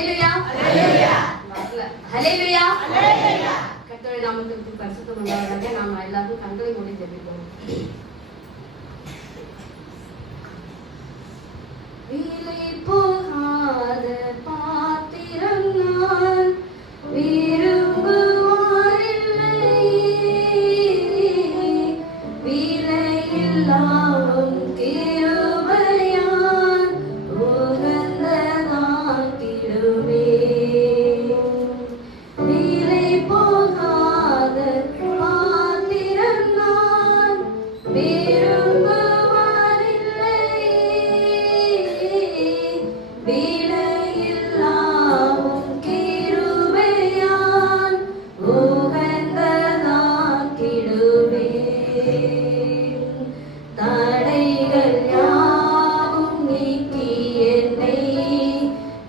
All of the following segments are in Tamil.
ஹல்லேலூயா ஹல்லேலூயா ஹல்லேலூயா ஹல்லேலூயா. கர்த்தருடைய நாமத்துக்கு பரிசுத்தம் உண்டாவதாக. நாம எல்லாரும் கண்களை மூடி ஜெபிப்போம். விலை போகாத பாத்திரம் நான் விரும்புவாரில்லை, விலையில்லாவும் கிருபையால் உகந்ததாக்கிடுமே. விலை போகாத பாத்திரம் நான் விரும்புவாரில்லை, விலையில்லாவும் கிருபையால் உகந்ததாக்கிடுமே. தடைகள் யாவும் நீக்கி என்னை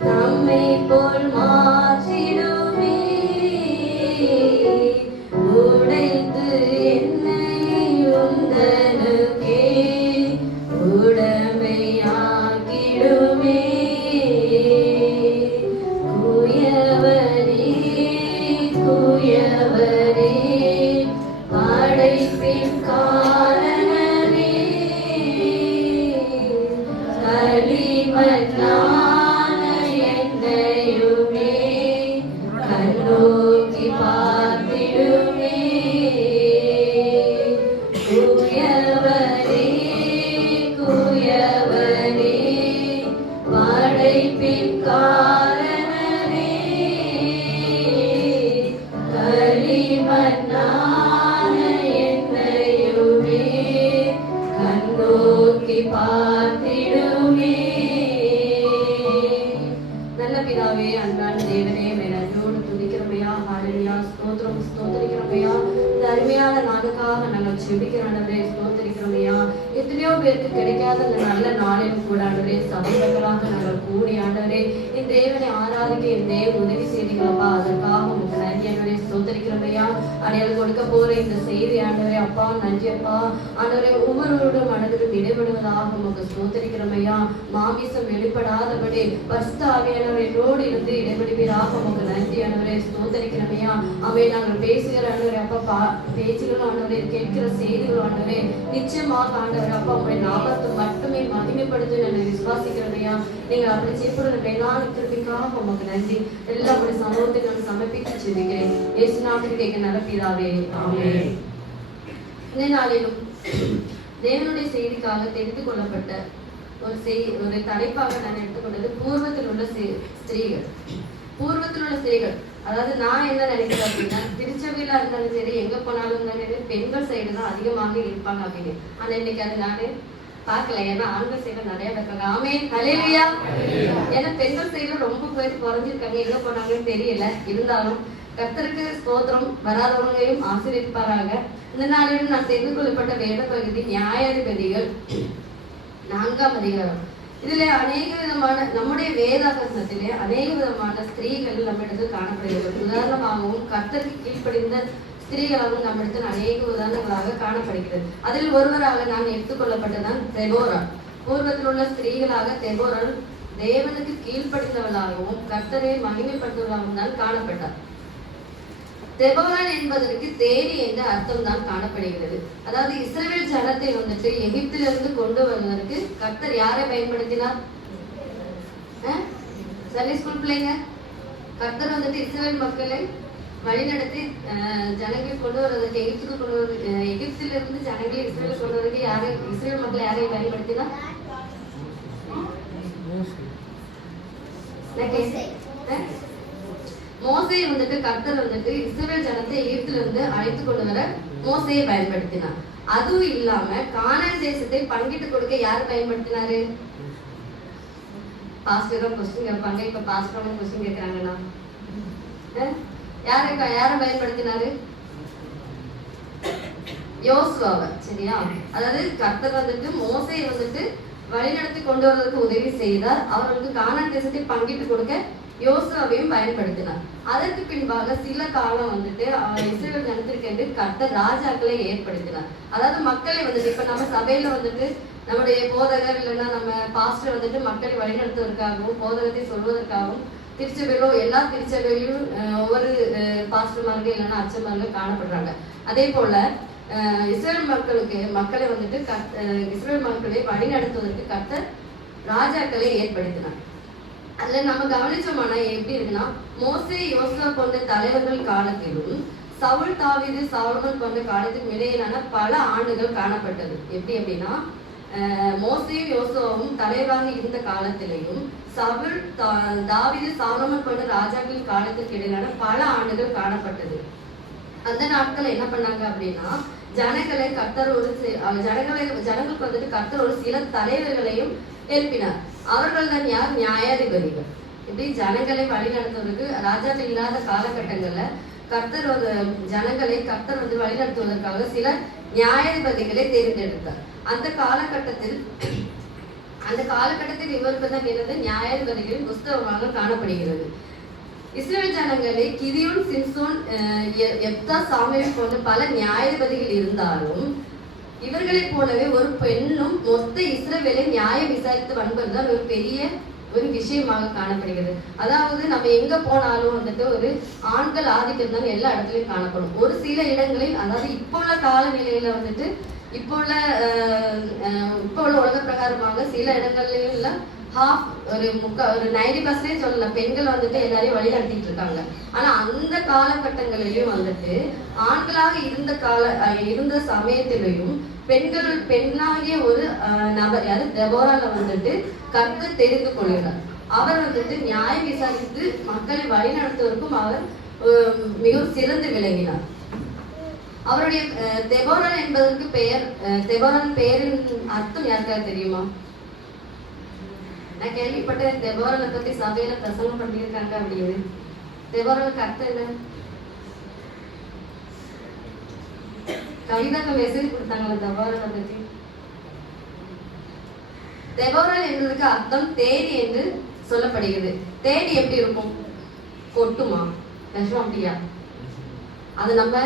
நம்மை போல் மாற்றிடுமே. உடைத்து என்னை உந்தனுக்கே உடமையாக்கிடுமே. குயவரே குயவரே படைப்பின் காரணமே, களிமண்ணான என்னையுமே கண்ணோக்கி பார்த்திடுமே. குயவரே குயவரே படைப்பின் காரணமே, களிமண்ணான என்னையுமே கண்ணோக்கி பார்த்திடுமே. நல்ல பிதாவே, அன்பான தேவனே, நன்றியோடு துதிக்கிறமையா, ஹல்லேலூயா, ஸ்தோத்திரம் ஸ்தோத்திரிக்கிறமையா. இந்த அருமையான நாளுக்காக நாங்கள் செபிக்கிறோம், ஸ்தோத்திரிக்கிறமையா. எத்தனையோ பேருக்கு கிடைக்காத இந்த நல்ல நாளில் கூட ஆண்டவரே, சபைகளாக நாங்கள் கூடி ஆண்டவரே இந்த தேவனை ஆராதிக்க என் தேவ உதவி செய்தீங்களப்பா. அதற்காக உங்களுக்கு நன்றி ஆண்டவரே, ஸ்தோத்திரிக்கிறமையா. அடையாளம் கொடுக்க போற இந்த செய்தி ஆண்டவரே அப்பா நன்றி அப்பா. ஆண்டவரே ஒவ்வொருவருடைய மனதிலும் இடைபடுவதாக உங்களுக்கு ஸ்தோத்திரிக்கிறமையா. மாமிசம் வெளிப்படாதபடி பரிசுத்த ஆவியானவர் என்னோடு இருந்து இடைபடுவீராக உங்களுக்கு நன்றி ஆண்டவரே, ஸ்தோத்திரிக்கிறமையா. அவை நாங்கள் பேசுகிற ஆண்டவரே அப்பா, பேச்சுகளும் ஆண்டவரே, கேட்கிற செய்திகளும் ஆண்டவரே நிச்சயமாக ஆண்டவரே அப்பா உங்களுடைய நாமத்தை மட்டுமே மகிமைப்படுத்தி நான் விசுவாசிக்கிறதையா. நீங்கள் அப்படி செய்யப்படுற மேலான திருப்பிக்காக உங்களுக்கு நன்றி. எல்லா உடைய சமூகத்தை நான் சமர்ப்பித்து செல்கிறேன். இயேசு நாட்டில் கேட்க நடப்பீராவே, ஆமென். இந்த நாளிலும் தேவனுடைய செய்திக்காக தெரிந்து கொள்ளப்பட்ட ஒரு தலைப்பாக நான் எடுத்துக்கொண்டது பூர்வத்தில் உள்ள ஸ்திரீகள். பூர்வத்தில் உள்ள ஸ்திரீகள், அதாவது நான் என்ன நினைக்கிறேன் அப்படின்னா, திருச்சபையில இருந்தாலும் சரி, எங்க போனாலும் பெண்கள் சைடு தான் அதிகமாக இருப்பாங்க அப்படின்னு. ஆனா இன்னைக்கு அது நானு பார்க்கல. ஏன்னா ஆண்கள் சைடுல நிறைய இருக்காங்க. ஆமென் ஹல்லேலூயா. ஏன்னா பெண்கள் சைடுல ரொம்ப பேர் குறைஞ்சிருக்காங்க, எங்க போனாங்கன்னு தெரியல. இருந்தாலும் கர்த்தருக்கு ஸ்தோத்திரம், வராதவங்களையும் ஆசீர்வதிப்பாராக. இந்த நாளிலும் நான் தெரிந்து கொள்ளப்பட்ட வேத பகுதி நியாயாதிபதிகள் 4ஆம் அதிகாரம். இதுல அநேக விதமான நம்முடைய வேதாகமத்திலே அநேக விதமான ஸ்திரீகள் நம்மிடத்தில் காணப்படுகிறது. உதாரணமாகவும் கர்த்தருக்கு கீழ்ப்படிந்த ஸ்திரீகளாகவும் நம்மிடத்தில் அநேக உதாரணங்களாக காணப்படுகிறது. அதில் ஒருவராக நான் எடுத்துக்கொள்ளப்பட்டதான் தெபோரா. பூர்வத்தில் உள்ள ஸ்திரீகளாக தெபோரா தேவனுக்கு கீழ்ப்படிந்தவளாகவும் கர்த்தரை மகிமைப்படுத்துவதாகவும் தான் காணப்பட்டார். தெபோரான் என்பதற்கு தேரி என்ற அர்த்தம் தான் காணப்படுகிறது. அதாவது இஸ்ரவேல் ஜனத்தை வந்துட்டு எகிப்திலிருந்து கொண்டு வருவதற்கு கர்த்தர் யாரை பயன்படுத்தினார்? சண்டே ஸ்கூல் பிள்ளைங்க, கர்த்தர் வந்துட்டு இஸ்ரவேல் மக்களை வழிநடத்தி ஜனங்கள் கொண்டு வருவதற்கு எகிப்துக்கு கொண்டு வருவது, எகிப்திலிருந்து ஜனங்களை இஸ்ரவேல் கொண்டு வருவதற்கு யாரை, இஸ்ரவேல் மக்களை யாரை பயன்படுத்தினார்? மோசையை வந்துட்டு கர்த்தர் வந்துட்டு இஸ்ரவேல் ஜனத்தை எகிப்திலிருந்து அழைத்து கொண்டு வர மோசையை பயன்படுத்தினார். அதுவும் இல்லாம கானான் தேசத்தை பங்கிட்டு கொடுக்க யார் பயன்படுத்தினாரு? பாஸ்டர் கொஸ்டின் கேட்பாங்க. இப்ப பாஸ்டர் கொஸ்டின் கேட்கிறாங்கன்னா யாரை பயன்படுத்தினாரு? யோசுவாவை. சரியா? அதாவது கர்த்தர் வந்துட்டு மோசையை வந்துட்டு வழிநடத்தி கொண்டு வருவதற்கு உதவி செய்தார். அவர்களுக்கு கானான் தேசத்தை பங்கிட்டு கொடுக்க யோசுவாவையும் பயன்படுத்தினார். அதற்கு பின்பாக சில காலம் வந்துட்டு இஸ்ரவேல் ஜனத்திற்கு கர்த்தர் ராஜாக்களை ஏற்படுத்தினார். அதாவது மக்களை வந்துட்டு இப்ப நம்ம சபையில வந்துட்டு நம்முடைய போதகர் இல்லைன்னா நம்ம பாஸ்டர் வந்துட்டு மக்களை வழிநடத்துவதற்காகவும் போதகத்தை சொல்வதற்காகவும் திருச்சபையிலோ எல்லா திருச்சபையிலும் ஒவ்வொரு பாஸ்டர்மார்கள் இல்லைன்னா அச்சமார்கள் காணப்படுறாங்க. அதே போல இஸ்ரேல் மக்களை வந்துட்டு இஸ்ரேல் மக்களை வழி நடத்துவதற்கு கர்த்தர் ராஜாக்களை ஏற்படுத்தினார். அதுல நம்ம கவனிச்சோம்னா எப்படி இருக்குன்னா, மோசே யோசுவா போன்ற தலைவர்கள் காலத்திலும் சவுல் தாவீது சாலமோன் போன்ற காலத்துக்கு இடையிலான பல ஆண்டுகள் காணப்பட்டது. எப்படி அப்படின்னா, மோசேயும் யோசுவாவும் தலைவராக இருந்த காலத்திலேயும் சவுல் தாவீது சாலமோன் போன்ற ராஜாக்களின் காலத்துக்கு இடையிலான பல ஆண்டுகள் காணப்பட்டது. அந்த நாட்கள் என்ன பண்ணாங்க அப்படின்னா, ஜனங்களை கர்த்தர் ஜனங்களுக்கு வந்துட்டு கர்த்தர் ஒரு சில தலைவர்களையும் எழுப்பினார். அவர்கள் தான் யார்? நியாயாதிபதிகள். இப்படி ஜனங்களை வழி நடத்துவதற்கு ராஜாக்கள் இல்லாத காலகட்டங்கள்ல கர்த்தர் ஜனங்களை கர்த்தர் வழி நடத்துவதற்காக சில நியாயாதிபதிகளை தேர்ந்தெடுத்தார். அந்த காலகட்டத்தில் இவருக்கு தான் இருந்த நியாயாதிபதிகளின் புஸ்தகமாக காணப்படுகிறது. இஸ்ரேல் ஜனங்களை கிதியோன், சிம்சோன், எப்தா, சாமுவேல் போன்ற பல நியாயாதிபதிகள் இருந்தாலும் இவர்களைப் போலவே ஒரு பெண்ணும் மொத்த இஸ்ரவேலை நியாயம் விசாரித்து வன்பதுதான் ஒரு பெரிய ஒரு விஷயமாக காணப்படுகிறது. அதாவது நம்ம எங்க போனாலும் வந்துட்டு ஒரு ஆண்கள் ஆதிக்கம் தான் எல்லா இடத்துலயும் காணப்படும். ஒரு சில இடங்களில், அதாவது இப்போ உள்ள காலநிலையில வந்துட்டு இப்போ உள்ள உலக பிரகாரமாக சில இடங்கள்ல ஒரு 90% சொல்லலாம் பெண்கள் வந்துட்டு எல்லாரையும் வழி நடத்திட்டு இருக்காங்க. ஆனா அந்த காலகட்டங்களிலும் வந்துட்டு ஆண்களாக இருந்த சமயத்திலையும் பெண்ணாகிய ஒரு நபர், யாரு? தெபோரால வந்துட்டு கர்த்தர் தெரிந்து கொள்கிறார். அவர் வந்துட்டு நியாயம் விசாரித்து மக்களை வழி நடத்துவதற்கும் அவர் மிகவும் சிறந்து விளங்கினார். அவருடைய தெபோரால் என்பதற்கு பெயர், தெபோரால் பெயரின் அர்த்தம் யாருக்காவது தெரியுமா? நான் கேள்விப்பட்டேன் தெபோராலை பத்தி சபையில பிரசங்கம் பண்ணியிருக்காங்க அப்படின்னு. தெபோராலுக்கு அர்த்தம் என்ன? கவிதாக்கு மெசேஜ் கொடுத்தாங்களா தெபோராலை பத்தி? தெபோரால் என்பதற்கு அர்த்தம் தேனி என்று சொல்லப்படுகிறது. தேனி எப்படி இருக்கும்? கொட்டுமா? விஷம் அப்படியா? அது நம்ம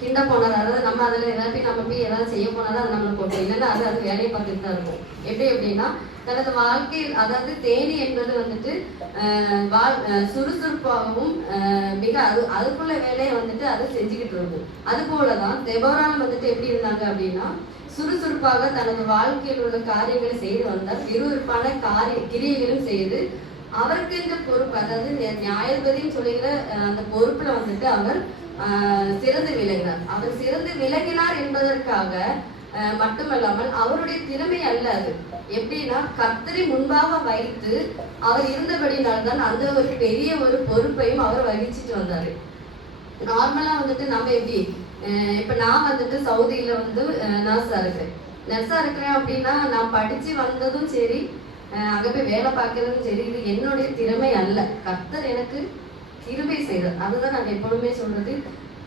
கிண்ட போனது, அதாவது நம்ம அதுல எல்லாத்தையும் நம்ம போய் ஏதாவது செய்ய போனாதான் அது நம்மளுக்கு கொட்டும். இல்லைன்னா அது வேலையை பார்த்துட்டு தான் இருக்கும். எப்படி அப்படின்னா, தனது வாழ்க்கையில், அதாவது தேனி என்பது வந்துட்டு சுறுசுறுப்பாகவும் மிக அதுக்குள்ள வேலையை வந்துட்டு அதை செஞ்சுக்கிட்டு இருக்கும். அது போலதான் தெபோரால் வந்துட்டு எப்படி இருந்தாங்க அப்படின்னா, சுறுசுறுப்பாக தனது வாழ்க்கையில் உள்ள காரியங்களை செய்து வந்தார். விறுவிறுப்பான கிரியைகளும் செய்து அவருக்கு இந்த பொறுப்பு, அதாவது நியாயாதிபதின்னு சொல்லுகிற அந்த பொறுப்புல வந்துட்டு அவர் சிறந்து விளங்கினார். அவர் சிறந்து விளங்கினார் என்பதற்காக மட்டுமல்லாமல் அவருடைய திறமை அல்ல அது. எப்படின்னா, கர்த்தரை முன்பாக வைத்து அவர் இருந்தபடினால்தான் அந்த ஒரு பெரிய ஒரு பொறுப்பையும் அவர் வகிச்சுட்டு வந்தாரு. நார்மலா வந்துட்டு நம்ம எப்படி, இப்ப நான் வந்துட்டு சவுதியில வந்து நர்ஸா இருக்கிறேன் அப்படின்னா, நான் படிச்சு வந்ததும் சரி, அங்க போய் வேலை பார்க்கறதும் சரி, இது என்னுடைய திறமை அல்ல. கர்த்தர் எனக்கு கிருபை செய்தார். அதுதான் நான் எப்பொழுதுமே சொல்றது.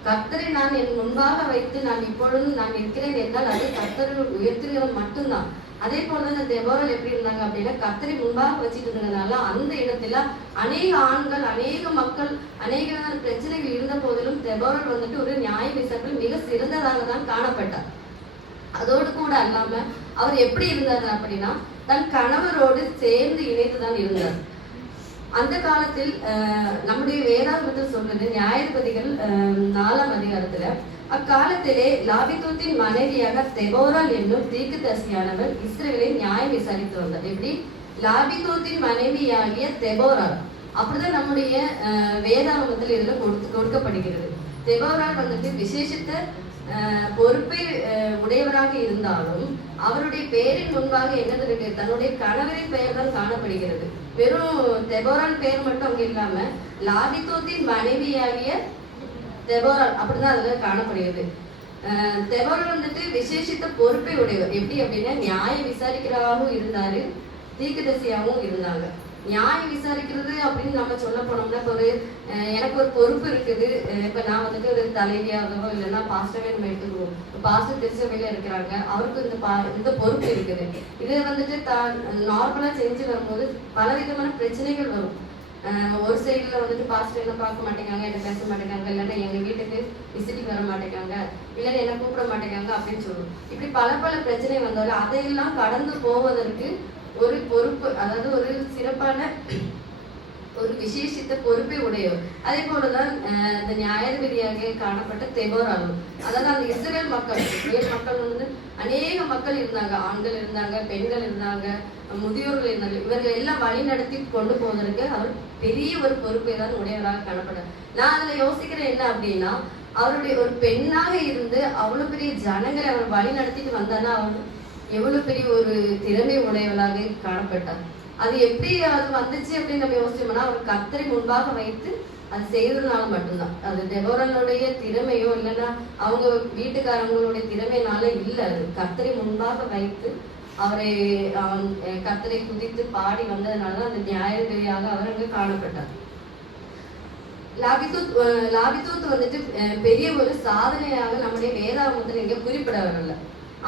கர்த்தரை நான் என் முன்பாக வைத்து நான் இப்பொழுதும் நான் இருக்கிறேன் என்றால் அது கர்த்தரை உயர்த்துகிறது மட்டும்தான். அதே போல இந்த தெபோரால் எப்படி இருந்தாங்க அப்படின்னா, கர்த்தரை முன்பாக வச்சுட்டு இருந்ததுனால அந்த இடத்துல அநேக ஆண்கள், அநேக மக்கள், அநேக பிரச்சனைகள் இருந்த போதிலும் தெபோரால் வந்துட்டு ஒரு நியாய விசாரணையில் மிக சிறந்ததாக தான் காணப்பட்டார். அதோடு கூட அல்லாம அவர் எப்படி இருந்தார் அப்படின்னா, தன் கணவரோடு சேர்ந்து இணைந்துதான் இருந்தார். அந்த காலத்தில் நம்முடைய வேதாகமத்தில் சொல்றது, நியாயாதிபதிகள் 4ஆம் அதிகாரத்துல, அக்காலத்திலே லாபிதோத்தின் மனைவியாக தெபோரால் என்னும் தீர்க்கதரிசியானவர் இஸ்ரவேலை நியாயம் விசாரித்து வந்தார். எப்படி? லாபிதோத்தின் மனைவியாகிய தெபோரால். அப்படிதான் நம்முடைய வேதாகமத்தில் இதுல கொடுக்கப்படுகிறது. தெபோரால் வந்துட்டு விசேஷித்த பொறுப்பை உடையவராக இருந்தாலும் அவருடைய பெயரின் முன்பாக என்னது இருக்கு? தன்னுடைய கணவரின் பெயர் தான் காணப்படுகிறது. வெறும் தெபோரால் பெயர் மட்டும் அங்க இல்லாம லாபிதோத்தின் மனைவியாகிய தெபோரால் அப்படிதான் அதுல காணப்படுகிறது. தெபோரால் வந்துட்டு விசேஷித்த பொறுப்பை உடையவர். எப்படி அப்படின்னா, நியாயம் விசாரிக்கிறவராகவும் இருந்தாரு, தீர்க்கதரிசியாகவும் இருந்தாங்க. நியாயம் விசாரிக்கிறது அப்படின்னு நம்ம சொல்ல போனோம்னா, இப்போ எனக்கு ஒரு பொறுப்பு இருக்குது. இப்போ நான் வந்துட்டு ஒரு தலைவியாகவோ இல்லைன்னா பாஸ்டரவே நம்ம எடுத்துக்குவோம். பாஸ்டர் திருச்சபையில இருக்கிறாங்க, அவருக்கு இந்த பொறுப்பு இருக்குது. இதை வந்துட்டு நார்மலா செஞ்சு வரும்போது பலவிதமான பிரச்சனைகள் வரும். ஒரு சைடுல வந்துட்டு பாஸ்டர் என்ன பார்க்க மாட்டேங்காங்க, என்ன பேச மாட்டேங்காங்க, இல்லைன்னா எங்க வீட்டுக்கு விசிட்டிங் வர மாட்டேங்காங்க, இல்லைன்னா என்ன கூப்பிட மாட்டேங்காங்க அப்படின்னு சொல்லுவோம். இப்படி பல பிரச்சனை வந்தாலும் அதையெல்லாம் கடந்து போவதற்கு ஒரு பொறுப்பு, அதாவது ஒரு சிறப்பான ஒரு விசேஷித்த பொறுப்பை உடையவர். அதே போலதான் இந்த நியாயாதிபதியாக காணப்பட்ட தெபோராலும், அதாவது அந்த இஸ்ரேல் மக்கள் வந்து அநேக மக்கள் இருந்தாங்க, ஆண்கள் இருந்தாங்க, பெண்கள் இருந்தாங்க, முதியோர்கள் இருந்தாங்க. இவர்கள் எல்லாம் வழி நடத்தி கொண்டு போவதற்கு அவர் பெரிய ஒரு பொறுப்பை தான் உடையவராக காணப்பட்டார். நான் அதுல யோசிக்கிறேன் என்ன அப்படின்னா, அவருடைய ஒரு பெண்ணாக இருந்து அவ்வளவு பெரிய ஜனங்களை அவர் வழி நடத்திட்டு வந்தானா அவர் எவ்வளவு பெரிய ஒரு திறமை உடையவளாக காணப்பட்டார். அது எப்படி அது வந்துச்சு அப்படின்னு நம்ம யோசிச்சோம்னா, அவர் கர்த்தரை முன்பாக வைத்து அது செய்ததுனால மட்டும்தான். அது தெபோராளுடைய திறமையோ இல்லைன்னா அவங்க வீட்டுக்காரங்களுடைய திறமையினால இல்ல, அது கர்த்தரை முன்பாக வைத்து அவரை கர்த்தரை குதித்து பாடி வந்ததுனாலதான் அந்த நியாயாதிபதியாக அவர் அங்கு காணப்பட்டார். லாபிதூத் வந்துட்டு பெரிய ஒரு சாதனையாக நம்முடைய வேதாகமத்தில் இங்க குறிப்பிடவில்லை.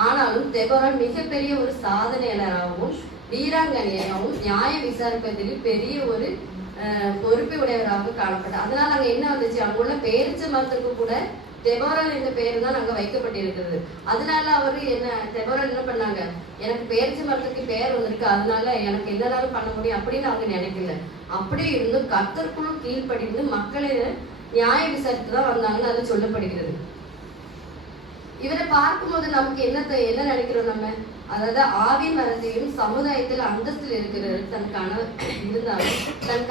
ஆனாலும் தெபோராள் மிகப்பெரிய ஒரு சாதனையாளராகவும் வீராங்கனையாகவும் நியாயம் விசாரிப்பதில் பெரிய ஒரு பொறுப்பை உடையவராக காணப்பட்டார். அதனால அங்க என்ன வந்துச்சு, அங்க உள்ள பேரிச்ச மரத்துக்கு கூட தெபோராள் என்ற பெயர் தான் அங்க வைக்கப்பட்டிருக்கிறது. அதனால அவரு தெபோராள் என்ன பண்ணாங்க, எனக்கு பேரிச்ச மரத்துக்கு பெயர் வந்திருக்கு, அதனால எனக்கு என்னனாலும் பண்ண முடியும் அப்படின்னு அவங்க நினைக்கல. அப்படியே இருந்து கர்த்தருக்குள்ளும் கீழ்ப்படிந்து மக்களை நியாயம் விசாரித்து தான் வந்தாங்கன்னு அது சொல்லப்படுகிறது. இவரை பார்க்கும்போது நமக்கு என்ன நினைக்கிறோம் நம்ம, அதாவது ஆவி மரத்தையும் சமுதாயத்தில் அந்தஸ்தில் இருக்கிறது தன் கணவன் இருந்தாலும் தன்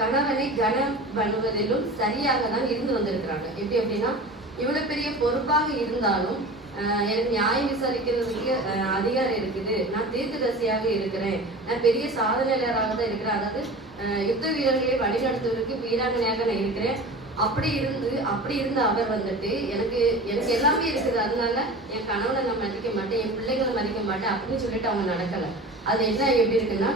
கணவனை கனம் பண்ணுவதிலும் சரியாக தான் இருந்து வந்திருக்கிறாங்க. எப்படி அப்படின்னா, இவ்வளவு பெரிய பொறுப்பாக இருந்தாலும் எனக்கு நியாயம் விசாரிக்கிறதுக்கு அதிகாரம் இருக்குது, நான் தீர்க்கதரிசியாக இருக்கிறேன், நான் பெரிய சாதனையாளராக தான் இருக்கிறேன், அதாவது யுத்த வீரர்களை வழிநடத்துவதற்கு வீராங்கனையாக நான் இருக்கிறேன். அப்படி இருந்து அவர் வந்துட்டு எனக்கு எல்லாமே இருக்குது, அதனால என் கணவனை நான் மதிக்க மாட்டேன், என் பிள்ளைகளை மதிக்க மாட்டேன் அப்படின்னு சொல்லிட்டு அவங்க நடக்கல. அது என்ன எப்படி இருக்குன்னா,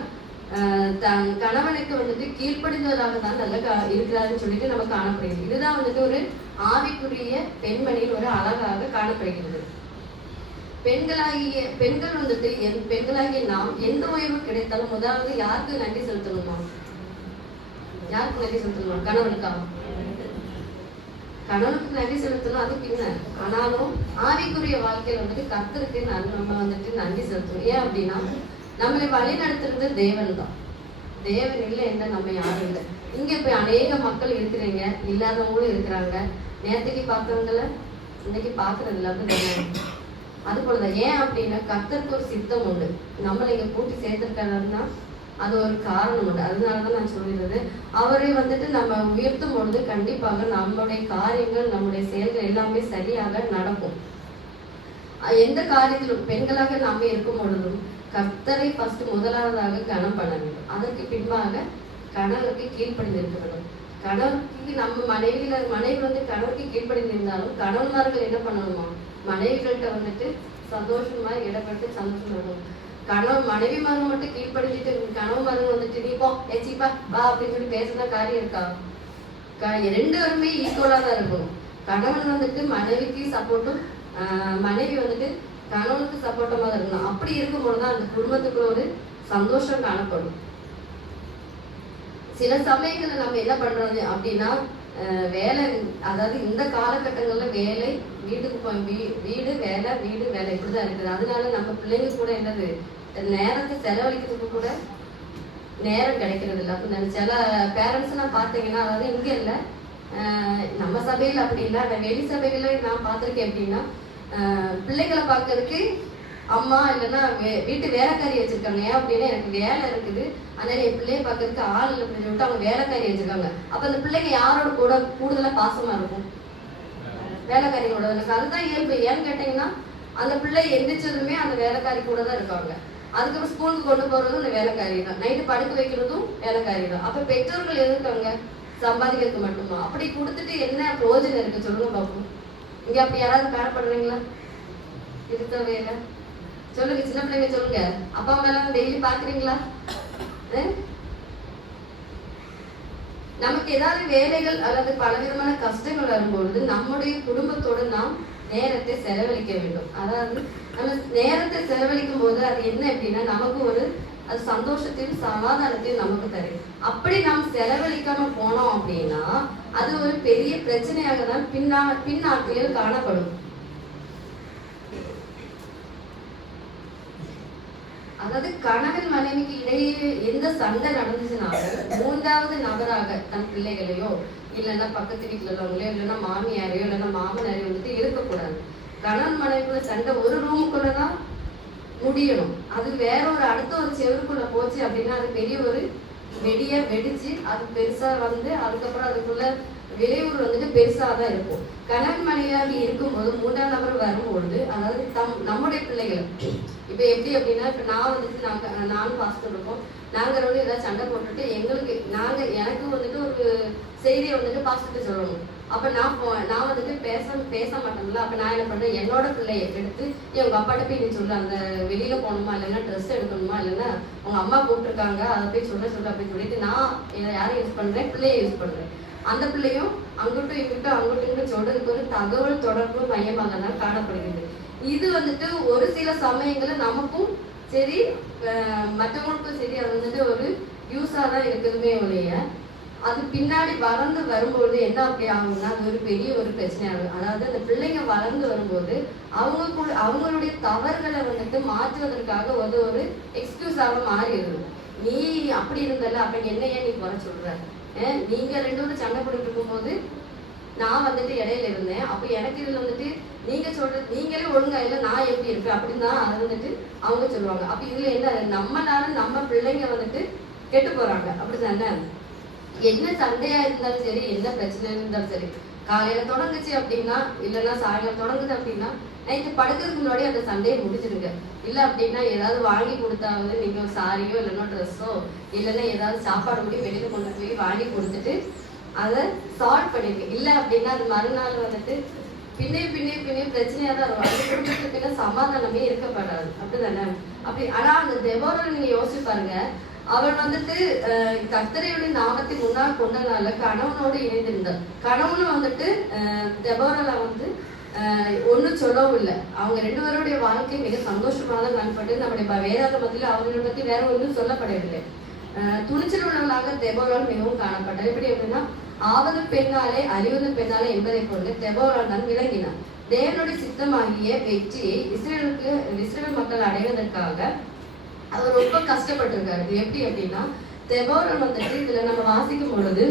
தன் கணவனுக்கு வந்துட்டு கீழ்ப்படிந்தவராக தான் நல்லா இருக்கிறாருன்னு சொல்லிட்டு நம்ம காணப்படுகிறது. இதுதான் வந்துட்டு ஒரு ஆவிக்குரிய பெண்மணியின் ஒரு அழகாக காணப்படுகிறது. பெண்கள் வந்துட்டு பெண்களாகிய நாம் எந்த உயர்வு கிடைத்தாலும் முதலாவது யாருக்கு நன்றி செலுத்தணுமா? யாருக்கு நன்றி செலுத்தணுமா? கணவனுக்கு நன்றி செலுத்தணும், அது பின்னர். ஆனாலும் ஆவிக்குரிய வாழ்க்கையில வந்துட்டு கர்த்தருக்கு நம்ம வந்துட்டு நன்றி செலுத்தணும். ஏன் அப்படின்னா, நம்மளை வழி நடத்துறது தேவன் தான். தேவன் இல்லை என்ற நம்ம யாரும் இல்லை. இங்க இப்ப அநேக மக்கள் இருக்கிறீங்க, இல்லாதவங்களும் இருக்கிறாங்க. நேரத்துக்கு பார்த்தவங்கள இன்னைக்கு பாக்குறது இல்லாத அது போலதான். ஏன் அப்படின்னா, கர்த்தருக்கு ஒரு சித்தம் உண்டு. நம்மளை இங்க கூட்டி சேர்த்திருக்காருன்னா அது ஒரு காரணம் உண்டு. அதனாலதான் நான் சொல்லிடுறது, அவரை வந்துட்டு நம்ம உயர்த்தும் பொழுது கண்டிப்பாக நம்மளுடைய காரியங்கள், நம்முடைய செயல்கள் எல்லாமே சரியாக நடக்கும். எந்த காரியத்திலும் பெண்களாக நாம இருக்கும் பொழுதும் கர்த்தரை ஃபர்ஸ்ட் முதலாவதாக கனம் பண்ண வேண்டும். அதற்கு பின்பாக கணவருக்கு கீழ்ப்படிந்திருக்க வேண்டும். கணவருக்கு நம்ம மனைவி வந்து கணவருக்கு கீழ்ப்படிந்திருந்தாலும் கணவன்மார்கள் என்ன பண்ணணுமா, மனைவிகள்கிட்ட வந்துட்டு சந்தோஷமா இடப்பட்டு சந்தோஷம் பண்ணணும். மனைவி மருங்க மட்டும் கீழ்படிஞ்சிட்டு கணவன் மருங்க வந்துட்டு நீ போ ஏச்சிப்பா வா அப்படின்னு சொல்லி பேசுனா காரியம் இருக்கா? ரெண்டு பேருமே ஈக்குவலா தான் இருக்கணும். கணவன் வந்துட்டு மனைவிக்கு சப்போர்ட்டும், மனைவி வந்துட்டு கணவனுக்கு சப்போர்ட்டமா தான் இருக்கணும். அப்படி இருக்கும்போதுதான் அந்த குடும்பத்துக்குள்ள ஒரு சந்தோஷம் காணப்படும். சில சமயங்கள்ல நம்ம என்ன பண்றது அப்படின்னா, வேலை, அதாவது இந்த காலகட்டங்கள்ல வேலை வீடு வேலை இப்படிதான் இருக்குது. அதனால நம்ம பிள்ளைங்க கூட என்னது நேரத்தை செலவழிக்கிறதுக்கு கூட நேரம் கிடைக்கிறது இல்லை. அப்ப சில பேரண்ட்ஸ் எல்லாம் பாத்தீங்கன்னா, அதாவது இங்க இல்ல நம்ம சபையில அப்படி இல்லை, அந்த வெளி சபைகளை நான் பார்த்திருக்கேன். எப்படின்னா, பிள்ளைகளை பார்க்கறதுக்கு அம்மா இல்லைன்னா வீட்டு வேலைக்காரி வச்சிருக்காங்க. ஏன் அப்படின்னா, எனக்கு வேலை இருக்குது, அதனால என் பிள்ளைய பார்க்கறதுக்கு ஆள் இல்லை அப்படின்னு சொல்லிட்டு அவங்க வேலைக்காரி வச்சிருக்காங்க. அப்ப அந்த பிள்ளைங்க யாரோட கூட கூடுதலா பாசமா இருக்கும்? வேலைக்காரிகளோட. எனக்கு அதுதான் இயல்பு. ஏன்னு கேட்டீங்கன்னா, அந்த பிள்ளை எந்திரிச்சதுமே அந்த வேலைக்காரி கூட தான் இருக்காங்க. அதுக்கப்புறம் ஸ்கூலுக்கு கொண்டு போறதும் அந்த வேலைக்காரி தான், நைட்டு படுக்க வைக்கிறதும் வேலைக்காரி தான். அப்ப பெற்றோர்கள் எதிர்க்காங்க சம்பாதிக்கிறதுக்கு மட்டுமா? அப்படி கொடுத்துட்டு என்ன பிரயோஜனம் இருக்கு சொல்லுங்க பாப்போம். இங்க அப்படி யாராவது காணப்படுறீங்களா? இதுக்கு வேலை சொல்லுங்க, சின்ன பிள்ளைங்க சொல்லுங்க. அப்பா அம்மா எல்லாம் டெய்லி பாக்குறீங்களா? நமக்கு ஏதாவது வேலைகள் அல்லது பலவிதமான கஷ்டங்கள் வரும்பொழுது நம்முடைய குடும்பத்தோடு நாம் நேரத்தை செலவழிக்க வேண்டும். அதாவது நம்ம நேரத்தை செலவழிக்கும் போது அது என்ன அப்படின்னா, நமக்கு ஒரு அது சந்தோஷத்தையும் சமாதானத்தையும் நமக்கு தரும். அப்படி நாம் செலவழிக்காம போனோம் அப்படின்னா அது ஒரு பெரிய பிரச்சனையாக தான் பின்னாட்களில் காணப்படும். அதாவது கணவன் மனைவிக்கு இடையே எந்த சண்டை நடந்துச்சுனாலும் மூன்றாவது நபராக தன் பிள்ளைகளையோ இல்லைன்னா பக்கத்து வீட்டுல உள்ளவங்களோ இல்லைன்னா மாமியாரையோ இல்லைன்னா மாமனாரையோ வந்துட்டு இருக்கக்கூடாது. கணவன் மனைவிக்குள்ள சண்டை ஒரு ரூமுக்குள்ளதான் முடியணும். அது வேற ஒரு அடுத்த ஒரு செவருக்குள்ள போச்சு அப்படின்னா அது பெரிய ஒரு வெடிச்சு அது பெருசா அதுக்கப்புறம் அதுக்குள்ள விளைவுகள் வந்துட்டு பெருசாதான் இருக்கும். கணவன் மனைவியாக இருக்கும்போது மூன்றாம் நபர் வரும்பொழுது அதாவது நம்முடைய பிள்ளைகள் இப்ப எப்படி அப்படின்னா இப்ப நான் வந்துட்டு நானும் பாஸ்டர் இருக்கோம். நாங்க ஏதாவது சண்டை போட்டுட்டு எனக்கு வந்துட்டு ஒரு செய்தியை வந்துட்டு பாஸ்டர்கிட்ட சொல்லணும். அப்ப நான் வந்துட்டு பேச மாட்டேன்ல. அப்ப நான் என்ன பண்றேன், என்னோட பிள்ளைய எடுத்து உங்க அப்பாட்ட போய் நீ சொல்லு, அந்த வெளியில போகணுமா இல்லைன்னா ட்ரெஸ் எடுக்கணுமா இல்லைன்னா உங்க அம்மா கூப்பிட்டுருக்காங்க அதை போய் சொல்ல அப்படின்னு சொல்லிட்டு நான் யாரை யூஸ் பண்றேன், பிள்ளைய யூஸ் பண்றேன். அந்த பிள்ளையும் அங்கிட்டும் இங்கிட்டும் சொல்றதுக்கு ஒரு தகவல் தொடர்பு மையமாக தான் காணப்படுகிறது. இது வந்துட்டு ஒரு சில சமயங்கள்ல நமக்கும் சரி மற்றவங்களுக்கும் சரி அது வந்துட்டு ஒரு யூஸா தான் இருக்குதுமே ஒழிய அது பின்னாடி வளர்ந்து வரும்போது என்ன அப்படி ஆகும்னா அது ஒரு பெரிய ஒரு பிரச்சனையாகும். அதாவது அந்த பிள்ளைங்க வளர்ந்து வரும்போது அவங்களுடைய தவறுகளை வந்துட்டு மாற்றுவதற்காக ஒரு எக்ஸ்கியூஸாக மாறிடுது. நீ அப்படி இருந்தல அப்ப என்னையே நீ குறை சொல்ற, நீங்க ரெண்டு பேரும் சண்டை போட்டுட்டு இருக்கும்போது நான் வந்துட்டு இடையில இருந்தேன், அப்ப எனக்கு இதுல வந்துட்டு நீங்க சொல்றது நீங்களே ஒழுங்கா இல்லை நான் எப்படி இருப்பேன் அப்படின்னு தான் அதை வந்துட்டு அவங்க சொல்லுவாங்க. அப்ப இதுல என்ன நம்மளால நம்ம பிள்ளைங்க வந்துட்டு கெட்டு போறாங்க. அப்படிதானே? என்ன சண்டையா இருந்தாலும் சரி என்ன பிரச்சனை இருந்தாலும் சரி காலையில தொடங்குச்சு அப்படின்னா இல்லைன்னா சாயங்காலம் தொடங்குது அப்படின்னா நைட்டு படுக்கிறதுக்கு முன்னாடி அந்த சண்டையை முடிச்சிருங்க. இல்ல அப்படின்னா ஏதாவது வாங்கி கொடுத்தாவது நீங்க சாரியோ இல்லைன்னா ட்ரெஸ்ஸோ இல்லைன்னா ஏதாவது சாப்பாடு கூட வெளியில கொண்டு போய் வாங்கி கொடுத்துட்டு அதை சால்வ் பண்ணிருங்க. இல்ல அப்படின்னா அது மறுநாள் வந்துட்டு பின்னே பிரச்சனையா தான் இருக்கும். அந்த குடும்பத்துக்கு பின்ன சமாதானமே இருக்கப்படாது. அப்படிதானே? அப்படி ஆனா அந்த தெபோரா நீங்க யோசிச்சு பாருங்க, அவன் வந்துட்டு கர்த்தரையுடைய நாமத்தை முன்னால் கொண்டனால கணவனோடு இணைந்திருந்தார். கணவனும் வந்துட்டு தெபோரால ஒன்னும் சொல்லவும் இல்லை. அவங்க ரெண்டு பேருடைய வாழ்க்கை மிக சந்தோஷமானதான் காணப்பட்டு நம்முடைய வேதாகமத்தில் அவர்களை பத்தி வேற ஒன்றும் சொல்லப்படவில்லை. துணிச்சல் உள்ளவர்களாக தெபோரால் மிகவும் காணப்பட்டார். எப்படி அப்படின்னா ஆவது பெண்ணாலே அழிவது பெண்ணாலே என்பதை கொண்டு தெபோரால் தான் விளங்கினார். தேவனுடைய சித்தமாகிய வெற்றியை இஸ்ரேல் மக்கள் அடைவதற்காக அவர் ரொம்ப கஷ்டப்பட்டிருக்காரு. எப்படி அப்படின்னா தெபோரா வந்துட்டு இதுல நம்ம வாசிக்கும் பொழுது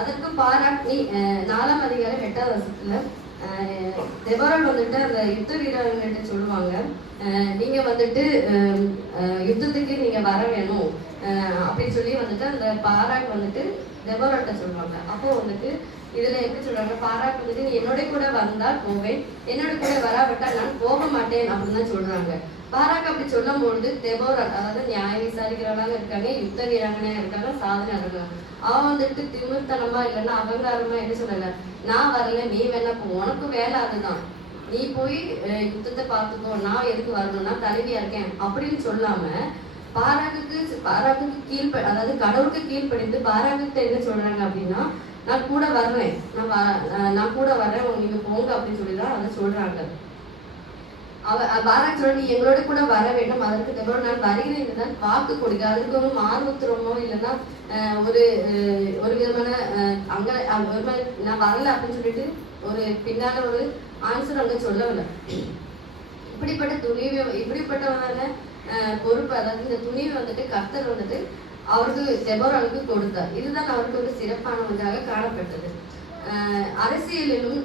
அதற்கு பாராட்டி 4ஆம் அதிகாரம் 8ஆவது வசனத்துல தெபோரால் வந்துட்டு அந்த யுத்த வீரர்கிட்ட சொல்லுவாங்க, நீங்க வந்துட்டு யுத்தத்துக்கு நீங்க வர வேணும் அப்படின்னு சொல்லி வந்துட்டு அந்த பாராக் வந்துட்டு தெபோராட்ட சொல்லுவாங்க. அப்போ வந்துட்டு இதுல எப்படி சொல்றாங்க, பாராக் வந்துட்டு நீ என்னோட கூட வந்தால் போவேன், என்னோட கூட வராவிட்டால் நான் போக மாட்டேன் அப்படின்னு தான் சொல்றாங்க. பாராக் அப்படி சொல்லும் பொழுது தெபோரா அதாவது நியாய விசாரிக்கிறவங்க இருக்காங்க, யுத்த வீராங்கனையா இருக்காங்க, சாதனை இருக்காங்க. அவன் வந்துட்டு திமிர்த்தனமா இல்லைன்னா அகங்காரமா என்ன சொல்லல, நான் வரல நீ வேணா போ, உனக்கு வேலை அதுதான், நீ போய் யுத்தத்தை பார்த்துக்கோ, நான் எதுக்கு வரணும், நான் தலைவியா இருக்கேன் அப்படின்னு சொல்லாம பாராக்கு அதாவது கடவுளுக்கு கீழ்ப்படிந்து பாராக்கிட்ட என்ன சொல்றாங்க அப்படின்னா நான் கூட வர்றேன், நான் கூட வர்றேன், நீங்க போங்க அப்படின்னு சொல்லிதான் அதை சொல்றாங்க. பாராக் சொல்ற நீ எங்களோட கூட வர வேண்டும், அதற்கு தெபோரா நான் வருகிறேன் தான் வாக்கு கொடுக்க. அதுக்கு ஒரு மாறுத்திரமோ இல்லைன்னா ஒரு விதமான நான் வரல அப்படின்னு சொல்லிட்டு ஒரு பின்னால ஒரு ஆன்சர் அங்க சொல்லவில்லை. இப்படிப்பட்டவனால பொறுப்பு அதாவது இந்த துணிவை வந்துட்டு கர்த்தர் வந்துட்டு அவருக்கு தெபோராளுக்கு கொடுத்தார். இதுதான் அவருக்கு ஒரு சிறப்பான ஒன்றாக காணப்பட்டது. அரசியலிலும்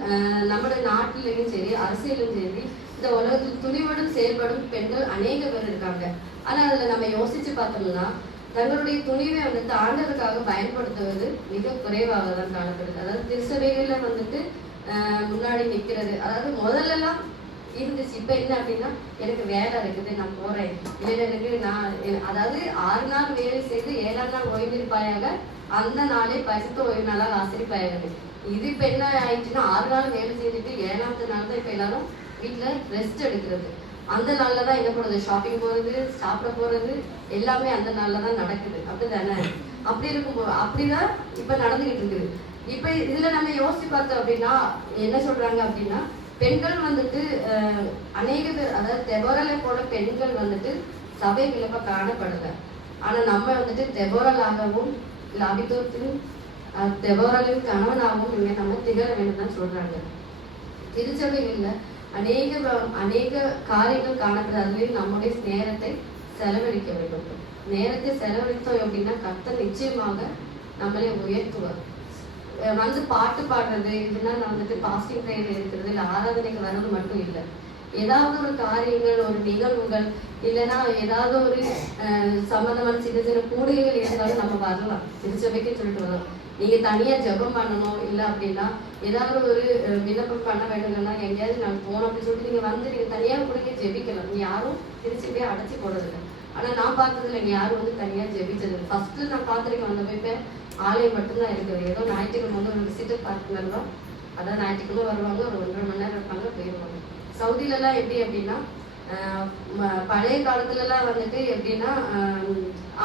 நம்முடைய நாட்டிலையும் சரி அரசியலும் சரி இந்த உலகத்தில் துணிவுடன் செயல்படும் பெண்கள் அநேக பேர் இருக்காங்க. ஆனா அதுல நம்ம யோசிச்சு பார்த்தோம்னா தங்களுடைய துணிவை வந்துட்டு ஆண்டவருக்காக பயன்படுத்துவது மிக குறைவாக தான் காணப்படுது. அதாவது திருச்சபைகள்ல வந்துட்டு முன்னாடி நிக்கிறது அதாவது முதல்ல எல்லாம் இருந்துச்சு. இப்ப என்ன அப்படின்னா எனக்கு வேலை இருக்குது நான் போறேன், இல்லை எனக்கு அதாவது 6 நாள் வேலை செய்து 7ஆம் நாள் ஓய்ந்திருப்பாயாக, அந்த நாளே பரிசுத்த ஓய்வு நாளாக ஆசிரிப்பாயாக. இது இப்ப என்ன ஆயிடுச்சுன்னா 6 நாள் வேலை செஞ்சுட்டு 7ஆவது நாள் தான் இப்ப எல்லாரும் வீட்டுல ரெஸ்ட் எடுக்கிறது. அந்த நாள்ல தான் என்ன பண்ணுறது, ஷாப்பிங் போறது, சாப்பிட போறது எல்லாமே அந்த நாள்ல தான் நடக்குது. அப்படிதானே? அப்படி இருக்கும்போது அப்படிதான் இப்ப நடந்துகிட்டு இருக்குது. இப்ப இதுல நம்ம யோசிச்சு பார்த்தோம் அப்படின்னா என்ன சொல்றாங்க அப்படின்னா பெண்கள் வந்துட்டு அநேக பேர் அதாவது தெபோராலை போல பெண்கள் வந்துட்டு சபைகள் இப்ப காணப்படுது. ஆனா நம்ம வந்துட்டு தெபோராலாகவும் லாபிதோத்திலும் தெபோராலின் கணவனாகவும் இங்க நம்ம திகழ வேண்டும் தான் சொல்றாங்க. திருச்சபைகள்ல அநேக காரியங்கள் காணப்படுது. அதுலேயும் நம்முடைய நேரத்தை செலவழிக்க வேண்டும். நேரத்தை செலவழித்தோம் அப்படின்னா கர்த்தர் நிச்சயமாக நம்மளை உயர்த்துவார். வந்து பாட்டு பாடுறது இதெல்லாம் வந்துட்டு பாஸ்டிங் ப்ரேயர் இருக்கிறது இல்லை, ஆராதனைக்கு வர்றது மட்டும் இல்லை. ஏதாவது ஒரு காரியங்கள், ஒரு நிகழ்வுகள், இல்லைன்னா ஏதாவது ஒரு சம்பந்தமான சின்ன சின்ன கூடுகைகள் இருந்தாலும் நம்ம வரலாம், திருச்சபைக்கு சொல்லிட்டு வரலாம். நீங்க தனியா ஜெபம் பண்ணணும் இல்லை அப்படின்னா ஏதாவது ஒரு விண்ணப்பம் பண்ண வேண்டும்னா எங்கேயாவது நான் போனோம் அப்படின்னு சொல்லிட்டு நீங்க வந்து நீங்க தனியா கூட ஜெபிக்கலாம். நீ யாரும் திருச்சபையை அடைச்சி போடுறதில்லை. ஆனா நான் பார்த்ததுல இங்க யாரும் வந்து தனியா ஜெபிச்சது. ஃபர்ஸ்ட் நான் பார்த்துருக்கேன், வந்த போய் ஆலயம் மட்டும்தான் இருக்குது. ஏதோ ஞாயிற்றுக்கிழமை வந்து ஒரு விசிட்டர் பார்ட்னர் தான், அதான் ஞாயிற்றுக்கிழமை வருவாங்க, ஒரு 1.5 மணி நேரம் இருப்பாங்க, போயிடுவாங்க. சவுதியிலலாம் எப்படி அப்படின்னா பழைய காலத்துலலாம் வந்துட்டு எப்படின்னா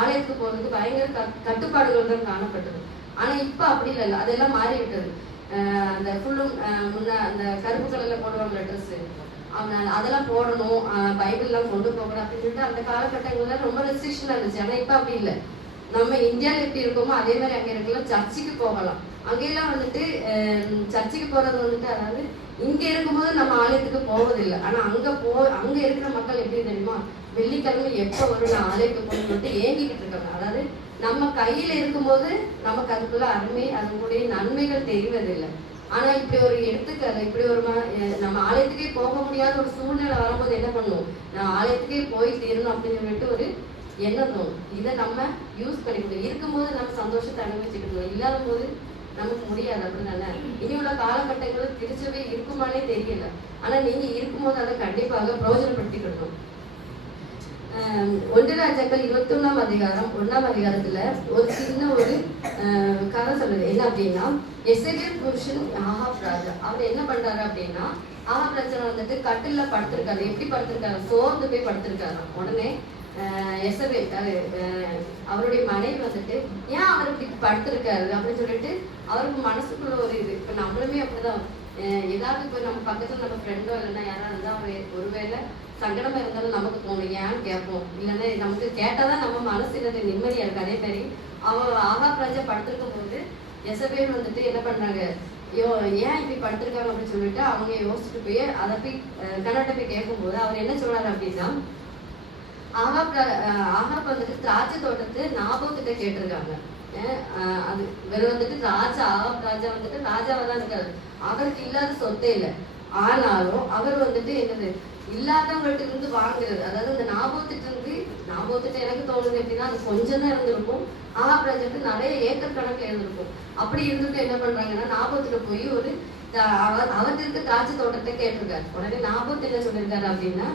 ஆலயத்துக்கு போகிறதுக்கு பயங்கர கட்டுப்பாடுகள் தான் காணப்பட்டது. ஆனா இப்ப அப்படி இல்லை, அதெல்லாம் மாறிவிட்டது. அந்த ஃபுல்லும் முன்ன அந்த கருப்பு கலர்ல போடுவாங்க ட்ரெஸ், அதெல்லாம் போடணும், பைபிள்லாம் கொண்டு போகணும் அப்படின்னு சொல்லிட்டு அந்த காலகட்டங்கள்ல ரொம்ப ரெஸ்ட்ரிக்ஷனா இருந்துச்சு. ஆனா இப்ப அப்படி இல்லை. நம்ம இந்தியாவில் எப்படி இருக்கோமோ அதே மாதிரி அங்கே இருக்கலாம். சர்ச்சுக்கு போகலாம். அங்கெல்லாம் வந்துட்டு சர்ச்சுக்கு போறது வந்துட்டு, அதாவது இங்க இருக்கும்போது நம்ம ஆலயத்துக்கு போவதில்லை. ஆனா அங்க இருக்கிற மக்கள் எப்படி தெரியுமா, வெள்ளிக்கிழமை எப்போ வரும் நான் ஆலயத்துக்கு போகணும்னு சொல்லிட்டு ஏங்கிக்கிட்டு இருக்காங்க. அதாவது நம்ம கையில இருக்கும்போது நமக்கு அதுக்குள்ள அருமை, அதனுடைய நன்மைகள் தெரிவதில்லை. ஆனா இப்படி ஒரு எடுத்துக்காது, இப்படி ஒரு நம்ம ஆலயத்துக்கே போக முடியாத ஒரு சூழ்நிலை வரும்போது என்ன பண்ணுவோம், நான் ஆலயத்துக்கே போய் தீரணும் அப்படின்னு சொல்லிட்டு ஒரு எண்ணம் தோணும். இதை நம்ம யூஸ் பண்ணிக்கணும். இருக்கும்போது நம்ம சந்தோஷத்தை அனுபவிச்சுக்கணும், இல்லாத போது நமக்கு முடியாது. அப்படிதானே? இனி உள்ள காலகட்டங்களில் திருச்சபை இருக்குமானே தெரியல. ஆனா நீங்க இருக்கும்போது அதை கண்டிப்பாக பிரயோஜனப்படுத்திக்கணும். 1 ராஜாக்கள் 21ஆம் அதிகாரம் 1ஆம் அதிகாரத்துல ஒரு சின்ன ஒரு கதை சொல்லுது. என்ன அப்படின்னா, எசேக்கியேல் புருஷன் ஆகாப் ராஜா, அவர் என்ன பண்றாரு அப்படின்னா, ஆகாப் ராஜா வந்துட்டு கட்டில படுத்திருக்காரு. எப்படி படுத்திருக்காரு, சோர்ந்து போய் படுத்திருக்காரு. உடனே எசபேல் அவருடைய மனைவி வந்துட்டு, ஏன் அவர் இப்படி படுத்திருக்காரு அப்படின்னு சொல்லிட்டு அவருக்கு மனசுக்குள்ள ஒரு இது. இப்ப நம்மளுமே அப்படிதான், ஏதாவது இப்போ நம்ம பக்கத்துல நம்ம ஃப்ரெண்டோ இல்லைன்னா யாராவது இருந்தா அவர் ஒருவேளை சங்கடமா இருந்தாலும் நமக்கு தோணும், ஏன்னு கேட்போம். இல்லைன்னா நமக்கு கேட்டாதான் நம்ம மனசுல நிம்மதியா இருக்கு. அதே மாதிரி ஆகாப் ராஜா படுத்திருக்கும் போது எசபேல் வந்துட்டு என்ன பண்றாங்க, ஏன் இப்படி படுத்திருக்காங்க அப்படின்னு சொல்லிட்டு அவங்க யோசிச்சுட்டு போய் அதை போய் கண்ணாட்ட போய் கேட்கும்போது அவர் என்ன சொல்றாரு அப்படின்னா, ஆகாப் வந்துட்டு திராட்சை தோட்டத்து நாபோத்திட்ட கேட்டிருக்காங்க. அது வெறும் வந்துட்டு ஆகாப் ராஜா வந்துட்டு ராஜாவா தான் இருக்காரு, அவருக்கு இல்லாத சொத்தே இல்லை. ஆனாலும் அவர் வந்துட்டு என்னது, இல்லாதவங்கள்ட்ட இருந்து வாங்குறது. அதாவது அந்த நாபோத்திட்ட எனக்கு தோணுது எப்படின்னா, அது கொஞ்சம் தான் இருந்திருக்கும். ஆகாப் ராஜாவுக்கு நிறைய ஏக்கர் கணக்குல இருந்திருக்கும். அப்படி இருந்துட்டு என்ன பண்றாங்கன்னா, நாபோத்திட்ட போய் ஒரு அவருக்கு இருக்க திராட்சை தோட்டத்தை கேட்டிருக்காரு. உடனே நாபோத் என்ன சொல்லியிருக்காரு அப்படின்னா,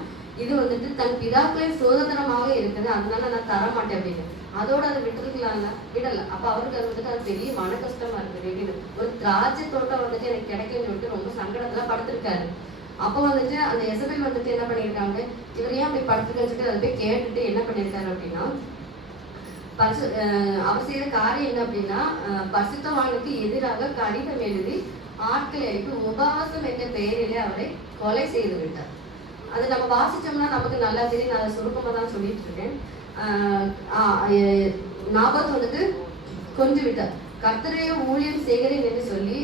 இது வந்துட்டு தன் பிதாக்களின் சுதந்திரமாக இருக்குது, அதனால நான் தர மாட்டேன் அப்படின்னு. அதோட அதை விட்டுருக்கலாம்ல, விடல. அப்ப அவருக்கு அது வந்துட்டு அது பெரிய மன கஷ்டமா இருக்குது. ஒரு திராட்சை தோட்டம் வந்துட்டு எனக்கு கிடைக்கும்னு சொல்லிட்டு ரொம்ப சங்கடத்துல படுத்திருக்காரு. அப்ப வந்துட்டு அந்த எசபேல் வந்துட்டு என்ன பண்ணிருக்காங்க, இவர் ஏன் அப்படி படுத்துருக்கன்னு சொல்லிட்டு அதை போய் கேட்டுட்டு என்ன பண்ணிருக்காரு அப்படின்னா, அவர் செய்த காரியம் என்ன அப்படின்னா, பரிசுத்தவானுக்கு எதிராக கடிதம் எழுதி ஆட்களை அனுப்பி உபவாசம் என்ற பெயரிலே அவரை கொலை செய்து விட்டார். அதை நம்ம வாசிச்சோம்னா நமக்கு நல்லா தெரியும். நான் அதை சுருக்கமா தான் சொல்லிட்டு இருக்கேன். நாபாத் வந்துட்டு கொஞ்சம் விட்டார். கர்த்தருடைய ஊழியம் செய்கிறேன் என்று சொல்லி